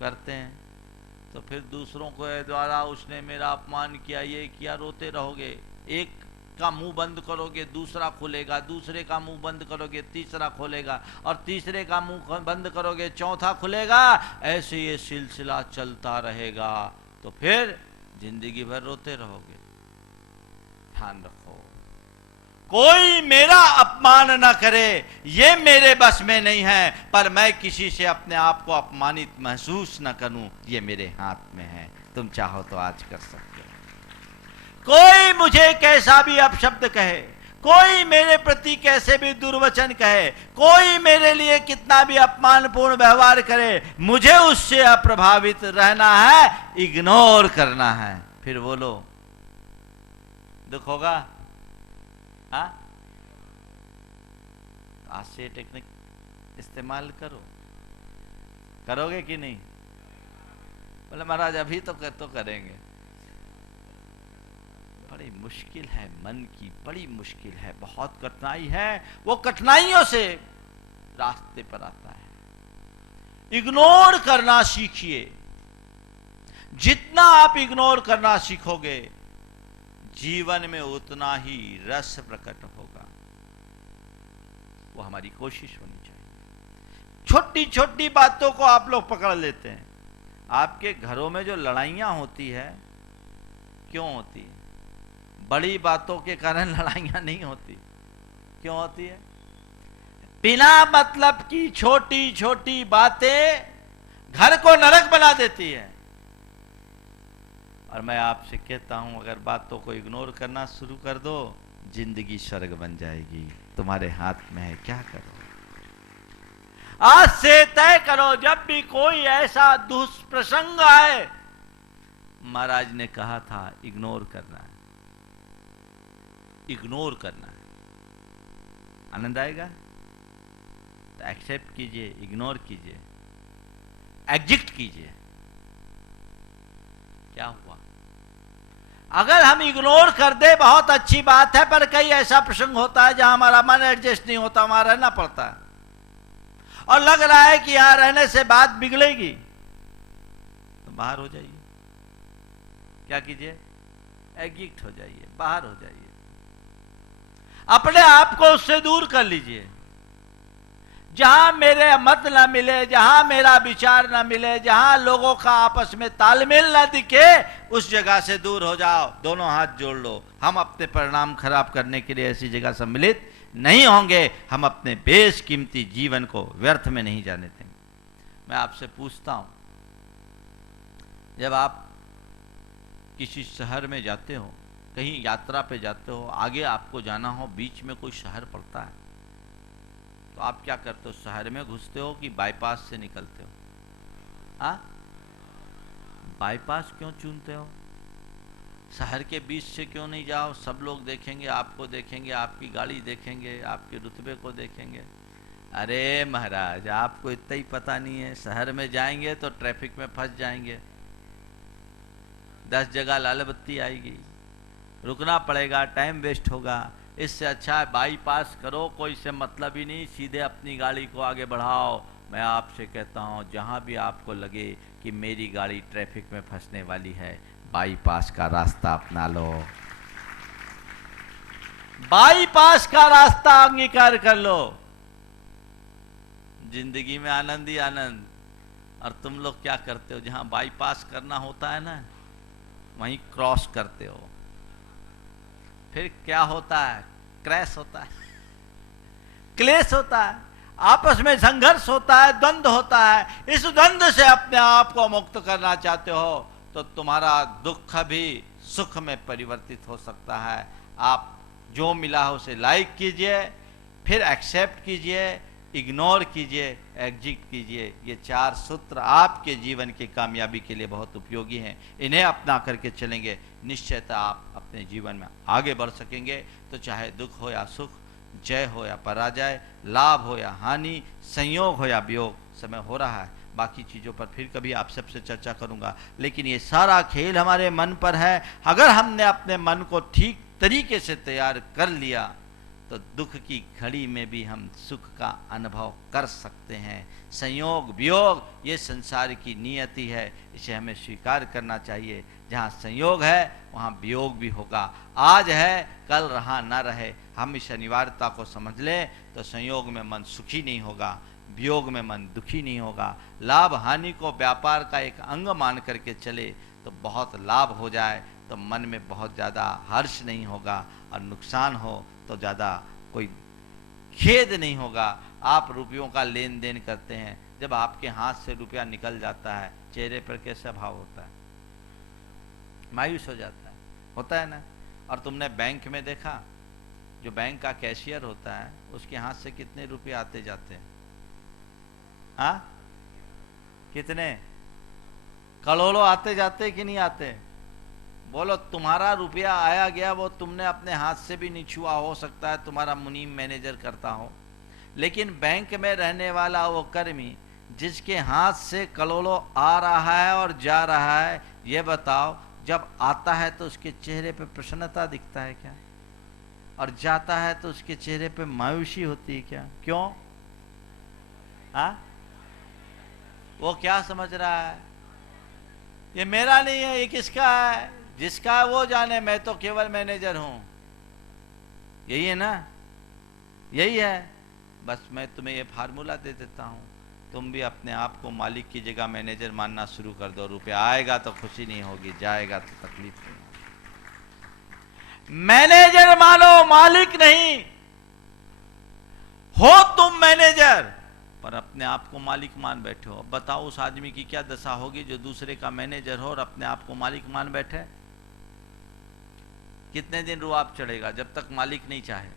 करते हैं। तो फिर दूसरों को द्वारा उसने मेरा अपमान किया, ये किया, रोते रहोगे। एक का मुंह बंद करोगे दूसरा खुलेगा, दूसरे का मुंह बंद करोगे तीसरा खुलेगा, और तीसरे का मुंह बंद करोगे चौथा खुलेगा। ऐसे ये सिलसिला चलता रहेगा, तो फिर जिंदगी भर रोते रहोगे। ध्यान रखो, कोई मेरा अपमान न करे, ये मेरे बस में नहीं है, पर मैं किसी से अपने आप को अपमानित महसूस न करूं, ये मेरे हाथ में है। तुम चाहो तो आज कर सकते हो। कोई मुझे कैसा भी अपशब्द कहे, कोई मेरे प्रति कैसे भी दुर्वचन कहे, कोई मेरे लिए कितना भी अपमानपूर्ण व्यवहार करे, मुझे उससे अप्रभावित रहना है, इग्नोर करना है। फिर बोलो, दुख होगा? हाँ, आज से टेक्निक इस्तेमाल करो। करोगे कि नहीं? बोले महाराज अभी तो करेंगे। बड़ी मुश्किल है, मन की बड़ी मुश्किल है, बहुत कठिनाई है। वो कठिनाइयों से रास्ते पर आता है। इग्नोर करना सीखिए। जितना आप इग्नोर करना सीखोगे, जीवन में उतना ही रस प्रकट होगा। वो हमारी कोशिश होनी चाहिए। छोटी छोटी बातों को आप लोग पकड़ लेते हैं। आपके घरों में जो लड़ाइयां होती है, क्यों होती है? बड़ी बातों के कारण लड़ाइयां नहीं होती। क्यों होती है? बिना मतलब की छोटी छोटी बातें घर को नरक बना देती है। और मैं आपसे कहता हूं, अगर बातों को इग्नोर करना शुरू कर दो, जिंदगी स्वर्ग बन जाएगी। तुम्हारे हाथ में है, क्या करो। आज से तय करो, जब भी कोई ऐसा दुष्प्रसंग आए, महाराज ने कहा था इग्नोर करना है, इग्नोर करना है। आनंद आएगा तो एक्सेप्ट कीजिए, इग्नोर कीजिए, एग्जिट कीजिए। क्या हुआ? अगर हम इग्नोर कर दे, बहुत अच्छी बात है, पर कई ऐसा प्रसंग होता है जहां हमारा मन एडजस्ट नहीं होता, वहां रहना पड़ता है, और लग रहा है कि यहां रहने से बात बिगड़ेगी, तो बाहर हो जाइए। क्या कीजिए? एग्जिट हो जाइए, बाहर हो जाइए। अपने आप को उससे दूर कर लीजिए। जहां मेरे मत ना मिले, जहां मेरा विचार ना मिले, जहां लोगों का आपस में तालमेल ना दिखे, उस जगह से दूर हो जाओ। दोनों हाथ जोड़ लो। हम अपने परिणाम खराब करने के लिए ऐसी जगह सम्मिलित नहीं होंगे। हम अपने बेशकीमती जीवन को व्यर्थ में नहीं जाने देंगे। मैं आपसे पूछता हूं, जब आप किसी शहर में जाते हो, कहीं यात्रा पे जाते हो, आगे आपको जाना हो, बीच में कोई शहर पड़ता है, तो आप क्या करते हो? शहर में घुसते हो कि बाईपास से निकलते हो? हाँ, बाईपास क्यों चुनते हो? शहर के बीच से क्यों नहीं जाओ? सब लोग देखेंगे, आपको देखेंगे, आपकी गाड़ी देखेंगे, आपके रुतबे को देखेंगे। अरे महाराज, आपको इतना ही पता नहीं है, शहर में जाएंगे तो ट्रैफिक में फंस जाएंगे, 10 जगह लाल बत्ती आएगी, रुकना पड़ेगा, टाइम वेस्ट होगा। इससे अच्छा है बाईपास करो, कोई से मतलब ही नहीं, सीधे अपनी गाड़ी को आगे बढ़ाओ। मैं आपसे कहता हूं, जहां भी आपको लगे कि मेरी गाड़ी ट्रैफिक में फंसने वाली है, बाईपास का रास्ता अपना लो, बाईपास का रास्ता अंगीकार कर लो। जिंदगी में आनंद ही आनंद। और तुम लोग क्या करते हो? जहां बाईपास करना होता है ना, वहीं क्रॉस करते हो। फिर क्या होता है? क्रैश होता है, क्लेश होता है, आपस में संघर्ष होता है, द्वंद्व होता है। इस द्वंद्व से अपने आप को मुक्त करना चाहते हो तो तुम्हारा दुख भी सुख में परिवर्तित हो सकता है। आप जो मिला है उसे लाइक कीजिए, फिर एक्सेप्ट कीजिए, इग्नोर कीजिए, एग्जिट कीजिए। ये 4 सूत्र आपके जीवन की कामयाबी के लिए बहुत उपयोगी हैं। इन्हें अपना करके चलेंगे, निश्चयतः आप अपने जीवन में आगे बढ़ सकेंगे। तो चाहे दुख हो या सुख, जय हो या पराजय, लाभ हो या हानि, संयोग हो या वियोग, समय हो रहा है। बाकी चीज़ों पर फिर कभी आप सबसे चर्चा करूंगा, लेकिन ये सारा खेल हमारे मन पर है। अगर हमने अपने मन को ठीक तरीके से तैयार कर लिया तो दुख की घड़ी में भी हम सुख का अनुभव कर सकते हैं। संयोग वियोग ये संसार की नियति है, इसे हमें स्वीकार करना चाहिए। जहाँ संयोग है वहाँ वियोग भी होगा। आज है कल रहा ना रहे, हम इस अनिवार्यता को समझ लें तो संयोग में मन सुखी नहीं होगा, वियोग में मन दुखी नहीं होगा। लाभ हानि को व्यापार का एक अंग मान करके चले तो बहुत लाभ हो जाए तो मन में बहुत ज़्यादा हर्ष नहीं होगा, और नुकसान हो तो ज़्यादा कोई खेद नहीं होगा। आप रुपयों का लेन देन करते हैं, जब आपके हाथ से रुपया निकल जाता है चेहरे पर कैसा भाव होता है? मायूस हो जाता है, होता है ना। और तुमने बैंक में देखा, जो बैंक का कैशियर होता है उसके हाथ से कितने रुपये आते जाते हैं? हाँ, कितने? करोड़ों आते जाते कि नहीं आते? बोलो, तुम्हारा रुपया आया गया वो तुमने अपने हाथ से भी नहीं छुआ, हो सकता है तुम्हारा मुनीम मैनेजर करता हो, लेकिन बैंक में रहने वाला वो कर्मी जिसके हाथ से करोड़ों आ रहा है और जा रहा है, ये बताओ जब आता है तो उसके चेहरे पे प्रसन्नता दिखता है क्या? और जाता है तो उसके चेहरे पे मायूसी होती है क्या? क्यों? हाँ, वो क्या समझ रहा है, ये मेरा नहीं है, ये किसका है? जिसका है वो जाने, मैं तो केवल मैनेजर हूं। यही है ना, यही है। बस मैं तुम्हें ये फार्मूला दे देता हूं, तुम भी अपने आप को मालिक की जगह मैनेजर मानना शुरू कर दो। रुपया आएगा तो खुशी नहीं होगी, जाएगा तो तकलीफ नहीं होगी। मैनेजर मानो, मालिक नहीं। हो तुम मैनेजर पर अपने आप को मालिक मान बैठे हो। अब बताओ उस आदमी की क्या दशा होगी जो दूसरे का मैनेजर हो और अपने आप को मालिक मान बैठे? कितने दिन रुआब चढ़ेगा जब तक मालिक नहीं चाहे।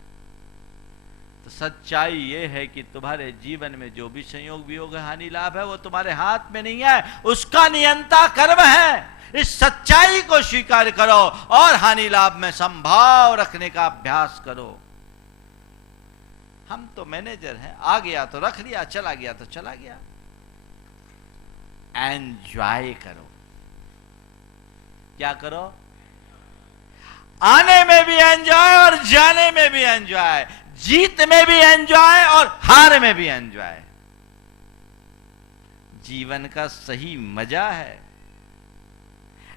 तो सच्चाई ये है कि तुम्हारे जीवन में जो भी संयोग वियोग हानि लाभ है वो तुम्हारे हाथ में नहीं है, उसका नियंता कर्म है। इस सच्चाई को स्वीकार करो और हानि लाभ में संभाव रखने का अभ्यास करो। हम तो मैनेजर हैं, आ गया तो रख लिया, चला गया तो चला गया। एंजॉय करो। क्या करो? आने में भी एंजॉय और जाने में भी एंजॉय, जीत में भी एंजॉय और हार में भी एंजॉय। जीवन का सही मजा है।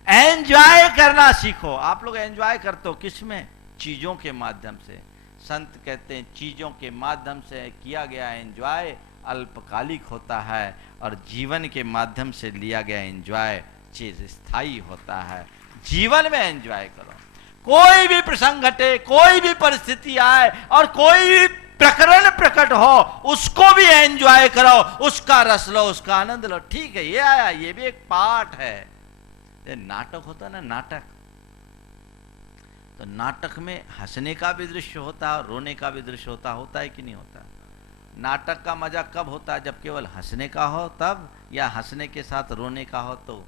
एंजॉय करना सीखो। आप लोग एंजॉय करते हो किसमें? चीजों के माध्यम से। संत कहते हैं चीजों के माध्यम से किया गया एंजॉय अल्पकालिक होता है और जीवन के माध्यम से लिया गया एंजॉय चीज स्थायी होता है। जीवन में एंजॉय करो। कोई भी प्रसंग घटे, कोई भी परिस्थिति आए और कोई भी प्रकरण प्रकट हो, उसको भी एंजॉय करो, उसका रस लो, उसका आनंद लो। ठीक है, ये आया, ये भी एक पार्ट है। ये नाटक होता है ना, नाटक, तो नाटक में हंसने का भी दृश्य होता है और रोने का भी दृश्य होता है कि नहीं होता? नाटक का मजा कब होता है? जब केवल हंसने का हो तब, या हंसने के साथ रोने का हो तो?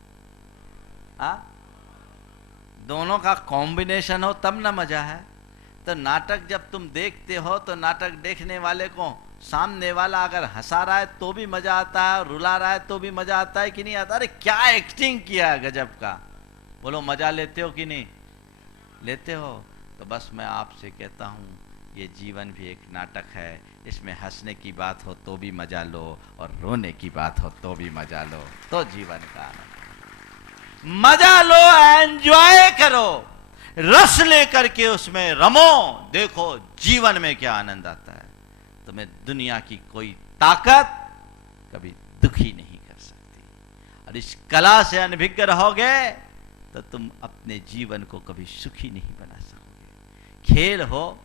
दोनों का कॉम्बिनेशन हो तब ना मजा है। तो नाटक जब तुम देखते हो तो नाटक देखने वाले को सामने वाला अगर हंसा रहा है तो भी मजा आता है और रुला रहा है तो भी मजा आता है कि नहीं आता? अरे क्या एक्टिंग किया है गजब का। बोलो, मजा लेते हो कि नहीं लेते हो? तो बस मैं आपसे कहता हूँ ये जीवन भी एक नाटक है। इसमें हंसने की बात हो तो भी मजा लो और रोने की बात हो तो भी मजा लो, तो जीवन का आनंद। मजा लो, एंजॉय करो, रस लेकर के उसमें रमो। देखो जीवन में क्या आनंद आता है। तुम्हें दुनिया की कोई ताकत कभी दुखी नहीं कर सकती। और इस कला से अनभिज्ञ रहोगे तो तुम अपने जीवन को कभी सुखी नहीं बना सकोगे। खेल हो,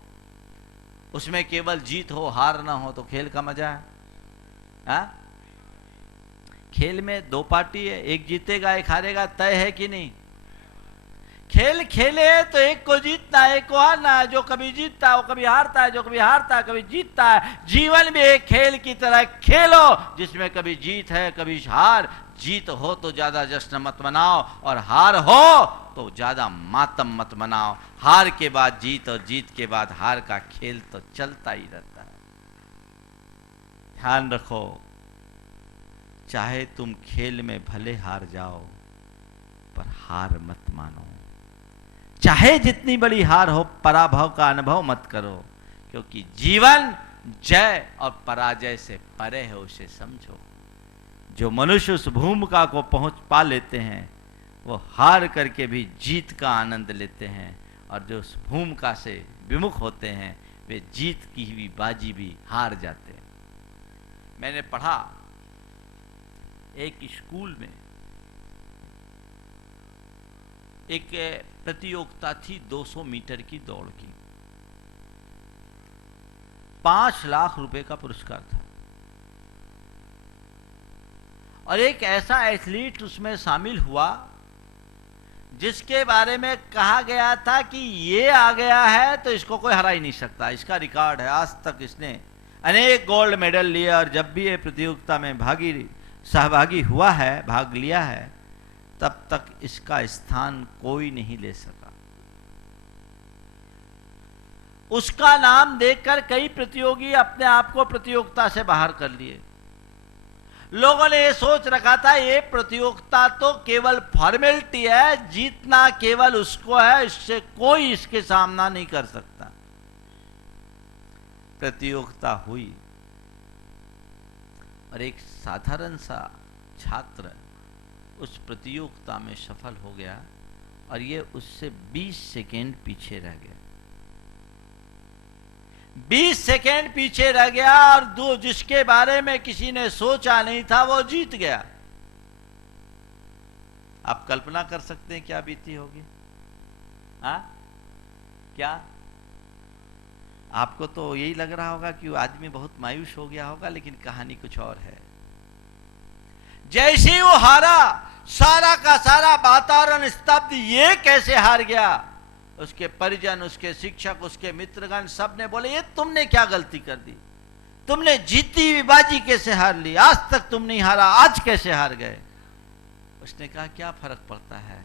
उसमें केवल जीत हो हार ना हो तो खेल का मजा है? खेल में दो पार्टी है, एक जीतेगा एक हारेगा, तय है कि नहीं? खेल खेले तो एक को जीतना है, एक को हारना है। जो कभी जीतता है वो कभी हारता है, जो कभी हारता है कभी जीतता है। जीवन भी एक खेल की तरह खेलो जिसमें कभी जीत है कभी हार। जीत हो तो ज्यादा जश्न मत मनाओ और हार हो तो ज्यादा मातम मत मनाओ। हार के बाद जीत और जीत के बाद हार का खेल तो चलता ही रहता है। ध्यान रखो, चाहे तुम खेल में भले हार जाओ पर हार मत मानो। चाहे जितनी बड़ी हार हो, पराभव का अनुभव मत करो, क्योंकि जीवन जय और पराजय से परे है, उसे समझो। जो मनुष्य उस भूमिका को पहुंच पा लेते हैं वो हार करके भी जीत का आनंद लेते हैं, और जो उस भूमिका से विमुख होते हैं वे जीत की भी बाजी भी हार जाते हैं। मैंने पढ़ा एक स्कूल में एक प्रतियोगिता थी 200 मीटर की दौड़ की। 5 लाख रुपए का पुरस्कार था, और एक ऐसा एथलीट उसमें शामिल हुआ जिसके बारे में कहा गया था कि ये आ गया है तो इसको कोई हरा ही नहीं सकता। इसका रिकॉर्ड है, आज तक इसने अनेक गोल्ड मेडल लिए, और जब भी ये प्रतियोगिता में सहभागी हुआ है, भाग लिया है, तब तक इसका स्थान कोई नहीं ले सका। उसका नाम देखकर कई प्रतियोगी अपने आप को प्रतियोगिता से बाहर कर लिए। लोगों ने यह सोच रखा था ये प्रतियोगिता तो केवल फॉर्मेलिटी है, जीतना केवल उसको है, इससे कोई इसके सामना नहीं कर सकता। प्रतियोगिता हुई और एक साधारण सा छात्र उस प्रतियोगिता में सफल हो गया, और ये उससे 20 सेकेंड पीछे रह गया। 20 सेकेंड पीछे रह गया, और जिसके बारे में किसी ने सोचा नहीं था वो जीत गया। आप कल्पना कर सकते हैं क्या बीती होगी? हाँ, क्या आपको तो यही लग रहा होगा कि वो आदमी बहुत मायूस हो गया होगा, लेकिन कहानी कुछ और है। जैसे वो हारा, सारा का सारा वातावरण स्तब्ध। ये कैसे हार गया? उसके परिजन, उसके शिक्षक, उसके मित्रगण सब ने बोले ये तुमने क्या गलती कर दी? तुमने जीती हुई बाजी कैसे हार ली? आज तक तुम नहीं हारा, आज कैसे हार गए? उसने कहा क्या फर्क पड़ता है,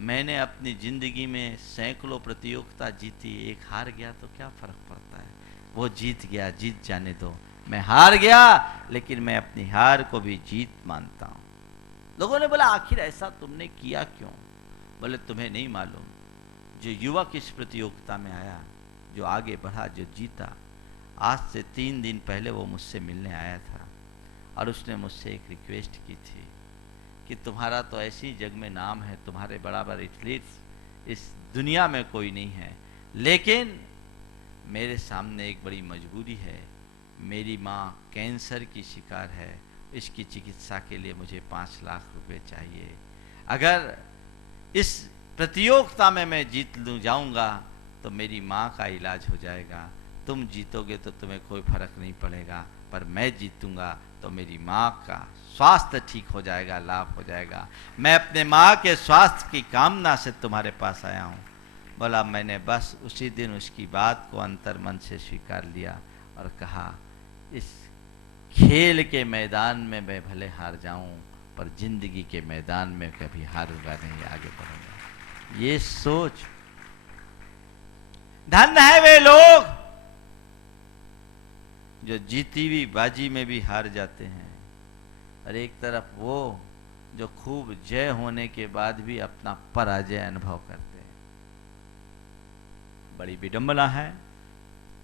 मैंने अपनी जिंदगी में सैकड़ों प्रतियोगिता जीती, एक हार गया तो क्या फर्क पड़ता है? वो जीत गया, जीत जाने दो। मैं हार गया लेकिन मैं अपनी हार को भी जीत मानता हूं। लोगों ने बोला आखिर ऐसा तुमने किया क्यों? बोले तुम्हें नहीं मालूम, जो युवक इस प्रतियोगिता में आया, जो आगे बढ़ा, जो जीता, आज से 3 दिन पहले वो मुझसे मिलने आया था, और उसने मुझसे एक रिक्वेस्ट की थी कि तुम्हारा तो ऐसी जग में नाम है, तुम्हारे बराबर एथलीट्स इस दुनिया में कोई नहीं है, लेकिन मेरे सामने एक बड़ी मजबूरी है। मेरी माँ कैंसर की शिकार है, इसकी चिकित्सा के लिए मुझे 5 लाख रुपए चाहिए। अगर इस प्रतियोगिता में मैं जीत जाऊंगा तो मेरी माँ का इलाज हो जाएगा। तुम जीतोगे तो तुम्हें कोई फर्क नहीं पड़ेगा, पर मैं जीतूंगा तो मेरी माँ का स्वास्थ्य ठीक हो जाएगा, लाभ हो जाएगा। मैं अपने माँ के स्वास्थ्य की कामना से तुम्हारे पास आया हूँ। बोला मैंने बस उसी दिन उसकी बात को अंतर्मन से स्वीकार लिया और कहा इस खेल के मैदान में मैं भले हार जाऊं, पर जिंदगी के मैदान में कभी हारूंगा नहीं, आगे बढ़ूंगा। ये सोच, धन्य है वे लोग जो जीती हुई बाजी में भी हार जाते हैं, और एक तरफ वो जो खूब जय होने के बाद भी अपना पराजय अनुभव करते हैं। बड़ी विडंबना है।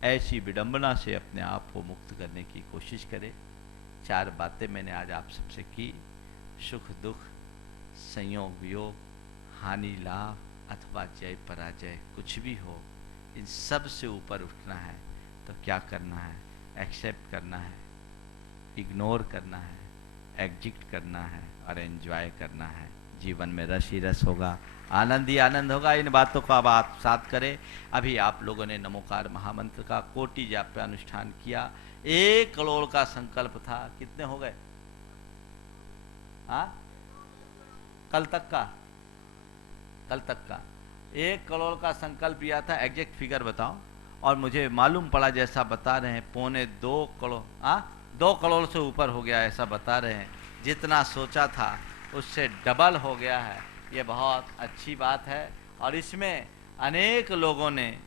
ऐसी विडंबना से अपने आप को मुक्त करने की कोशिश करें। 4 बातें मैंने आज आप सबसे की। सुख दुख, संयोग वियोग, हानि लाभ अथवा जय पराजय, कुछ भी हो, इन सब से ऊपर उठना है तो क्या करना है? एक्सेप्ट करना है, इग्नोर करना है, एग्जिट करना है और एंजॉय करना है। जीवन में रस ही रस होगा, आनंद ही आनंद होगा। इन बातों को अब आप साथ करें। अभी आप लोगों ने नमोकार महामंत्र का कोटि जाप पे अनुष्ठान किया। 1 करोड़ का संकल्प था, कितने हो गए? हाँ, कल तक का 1 करोड़ का संकल्प लिया था। एग्जैक्ट फिगर बताओ। और मुझे मालूम पड़ा जैसा बता रहे हैं 2.25 करोड़, 2 करोड़ से ऊपर हो गया ऐसा बता रहे हैं। जितना सोचा था उससे डबल हो गया है। ये बहुत अच्छी बात है। और इसमें अनेक लोगों ने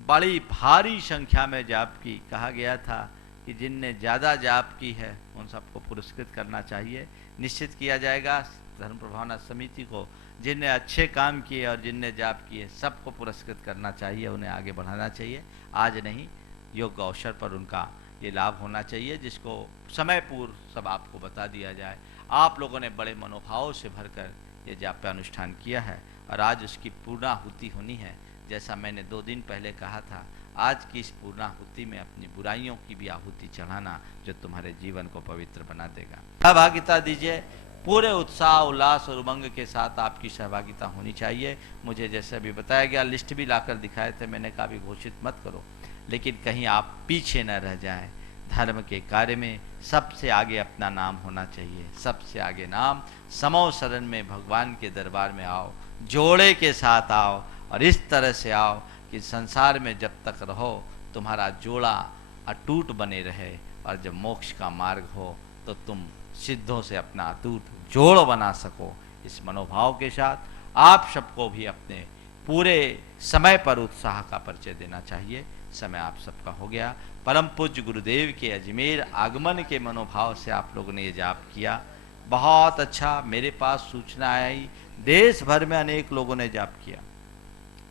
बड़ी भारी संख्या में जाप की। कहा गया था कि जिनने ज़्यादा जाप की है उन सबको पुरस्कृत करना चाहिए। निश्चित किया जाएगा धर्म प्रभावना समिति को, जिनने अच्छे काम किए और जिनने जाप किए सबको पुरस्कृत करना चाहिए, उन्हें आगे बढ़ाना चाहिए। आज नहीं, योग्य अवसर पर उनका ये लाभ होना चाहिए, जिसको समय पूर्व सब आपको बता दिया जाए। आप लोगों ने बड़े मनोभाव से भरकर ये जाप का अनुष्ठान किया है और आज उसकी पूर्णाहुति होनी है। जैसा मैंने 2 दिन पहले कहा था, आज की इस पूर्णाहुति में अपनी बुराइयों की भी आहुति चढ़ाना, जो तुम्हारे जीवन को पवित्र बना देगा। सहभागिता दीजिए। पूरे उत्साह, उल्लास और उमंग के साथ आपकी सहभागिता होनी चाहिए। मुझे जैसे अभी बताया गया, लिस्ट भी लाकर दिखाए थे, मैंने कहा भी घोषित मत करो, लेकिन कहीं आप पीछे न रह जाएं। धर्म के कार्य में सबसे आगे अपना नाम होना चाहिए, सबसे आगे नाम। समो शरण में भगवान के दरबार में आओ, जोड़े के साथ आओ और इस तरह से आओ कि संसार में जब तक रहो तुम्हारा जोड़ा अटूट बने रहे, और जब मोक्ष का मार्ग हो तो तुम सिद्धों से अपना अटूट जोड़ बना सको। इस मनोभाव के साथ आप सबको भी अपने पूरे समय पर उत्साह का परिचय देना चाहिए। समय आप सबका हो गया। परम पूज्य गुरुदेव के अजमेर आगमन के मनोभाव से आप लोगों ने ये जाप किया, बहुत अच्छा। मेरे पास सूचना आई, देश भर में अनेक लोगों ने जाप किया।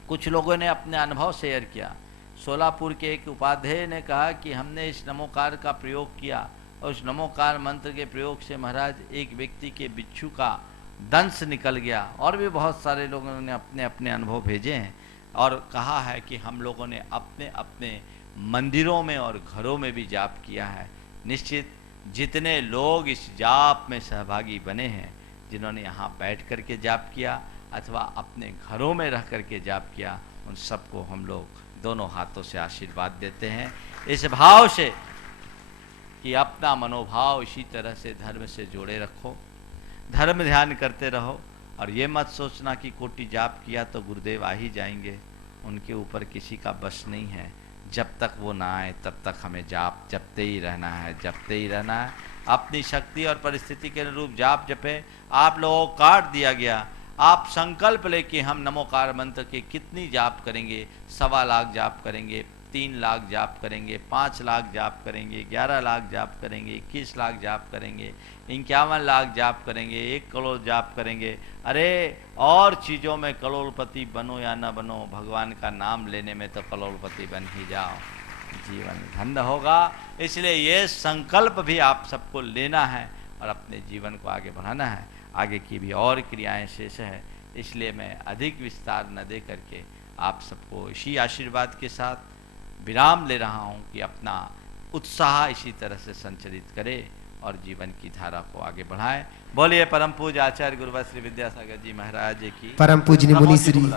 कुछ लोगों ने अपने अनुभव शेयर किया। सोलापुर के एक उपाध्याय ने कहा कि हमने इस नमोकार का प्रयोग किया और उस नमोकार मंत्र के प्रयोग से महाराज एक व्यक्ति के बिच्छू का दंश निकल गया। और भी बहुत सारे लोगों ने अपने अपने अनुभव भेजे हैं और कहा है कि हम लोगों ने अपने अपने मंदिरों में और घरों में भी जाप किया है। निश्चित जितने लोग इस जाप में सहभागी बने हैं, जिन्होंने यहाँ बैठ कर के जाप किया अथवा अपने घरों में रह कर के जाप किया, उन सबको हम लोग दोनों हाथों से आशीर्वाद देते हैं, इस भाव से कि अपना मनोभाव इसी तरह से धर्म से जोड़े रखो, धर्म ध्यान करते रहो। और ये मत सोचना कि कोटि जाप किया तो गुरुदेव आ ही जाएंगे, उनके ऊपर किसी का बस नहीं है। जब तक वो ना आए तब तक हमें जाप जपते ही रहना है, जपते ही रहना है। अपनी शक्ति और परिस्थिति के अनुरूप जाप जपे। आप लोगों को काट दिया गया, आप संकल्प लेके हम नमोकार मंत्र के कितनी जाप करेंगे, 1.25 लाख जाप करेंगे, 3 लाख जाप करेंगे, 5 लाख जाप करेंगे, 11 लाख जाप करेंगे, 21 लाख जाप करेंगे, 51 लाख जाप करेंगे, 1 करोड़ जाप करेंगे। अरे और चीज़ों में करोड़पति बनो या न बनो, भगवान का नाम लेने में तो करोड़पति बन ही जाओ, जीवन धन्य होगा। इसलिए ये संकल्प भी आप सबको लेना है और अपने जीवन को आगे बढ़ाना है। आगे की भी और क्रियाएं शेष है, इसलिए मैं अधिक विस्तार न दे करके आप सबको इसी आशीर्वाद के साथ विराम ले रहा हूँ कि अपना उत्साह इसी तरह से संचरित करे और जीवन की धारा को आगे बढ़ाएं। बोलिए परम पूज्य आचार्य गुरुवर श्री विद्यासागर जी महाराज की, परम पूज्य मुनि श्री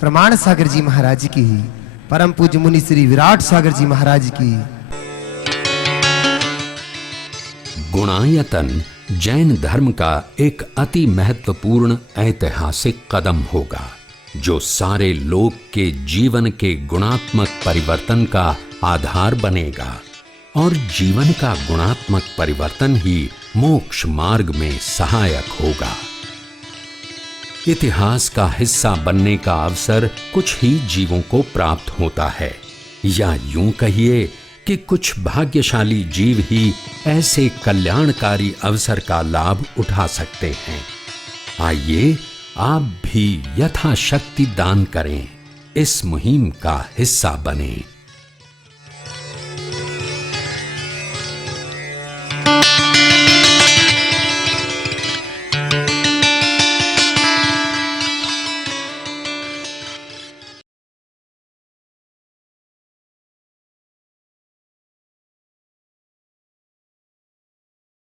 प्रमाण सागर जी महाराज की, परम पूज्य मुनि श्री विराट सागर जी महाराज की। गुणायतन जैन धर्म का एक अति महत्वपूर्ण ऐतिहासिक कदम होगा, जो सारे लोक के जीवन के गुणात्मक परिवर्तन का आधार बनेगा और जीवन का गुणात्मक परिवर्तन ही मोक्ष मार्ग में सहायक होगा। इतिहास का हिस्सा बनने का अवसर कुछ ही जीवों को प्राप्त होता है, या यूं कहिए कि कुछ भाग्यशाली जीव ही ऐसे कल्याणकारी अवसर का लाभ उठा सकते हैं। आइए आप भी यथाशक्ति दान करें, इस मुहिम का हिस्सा बनें।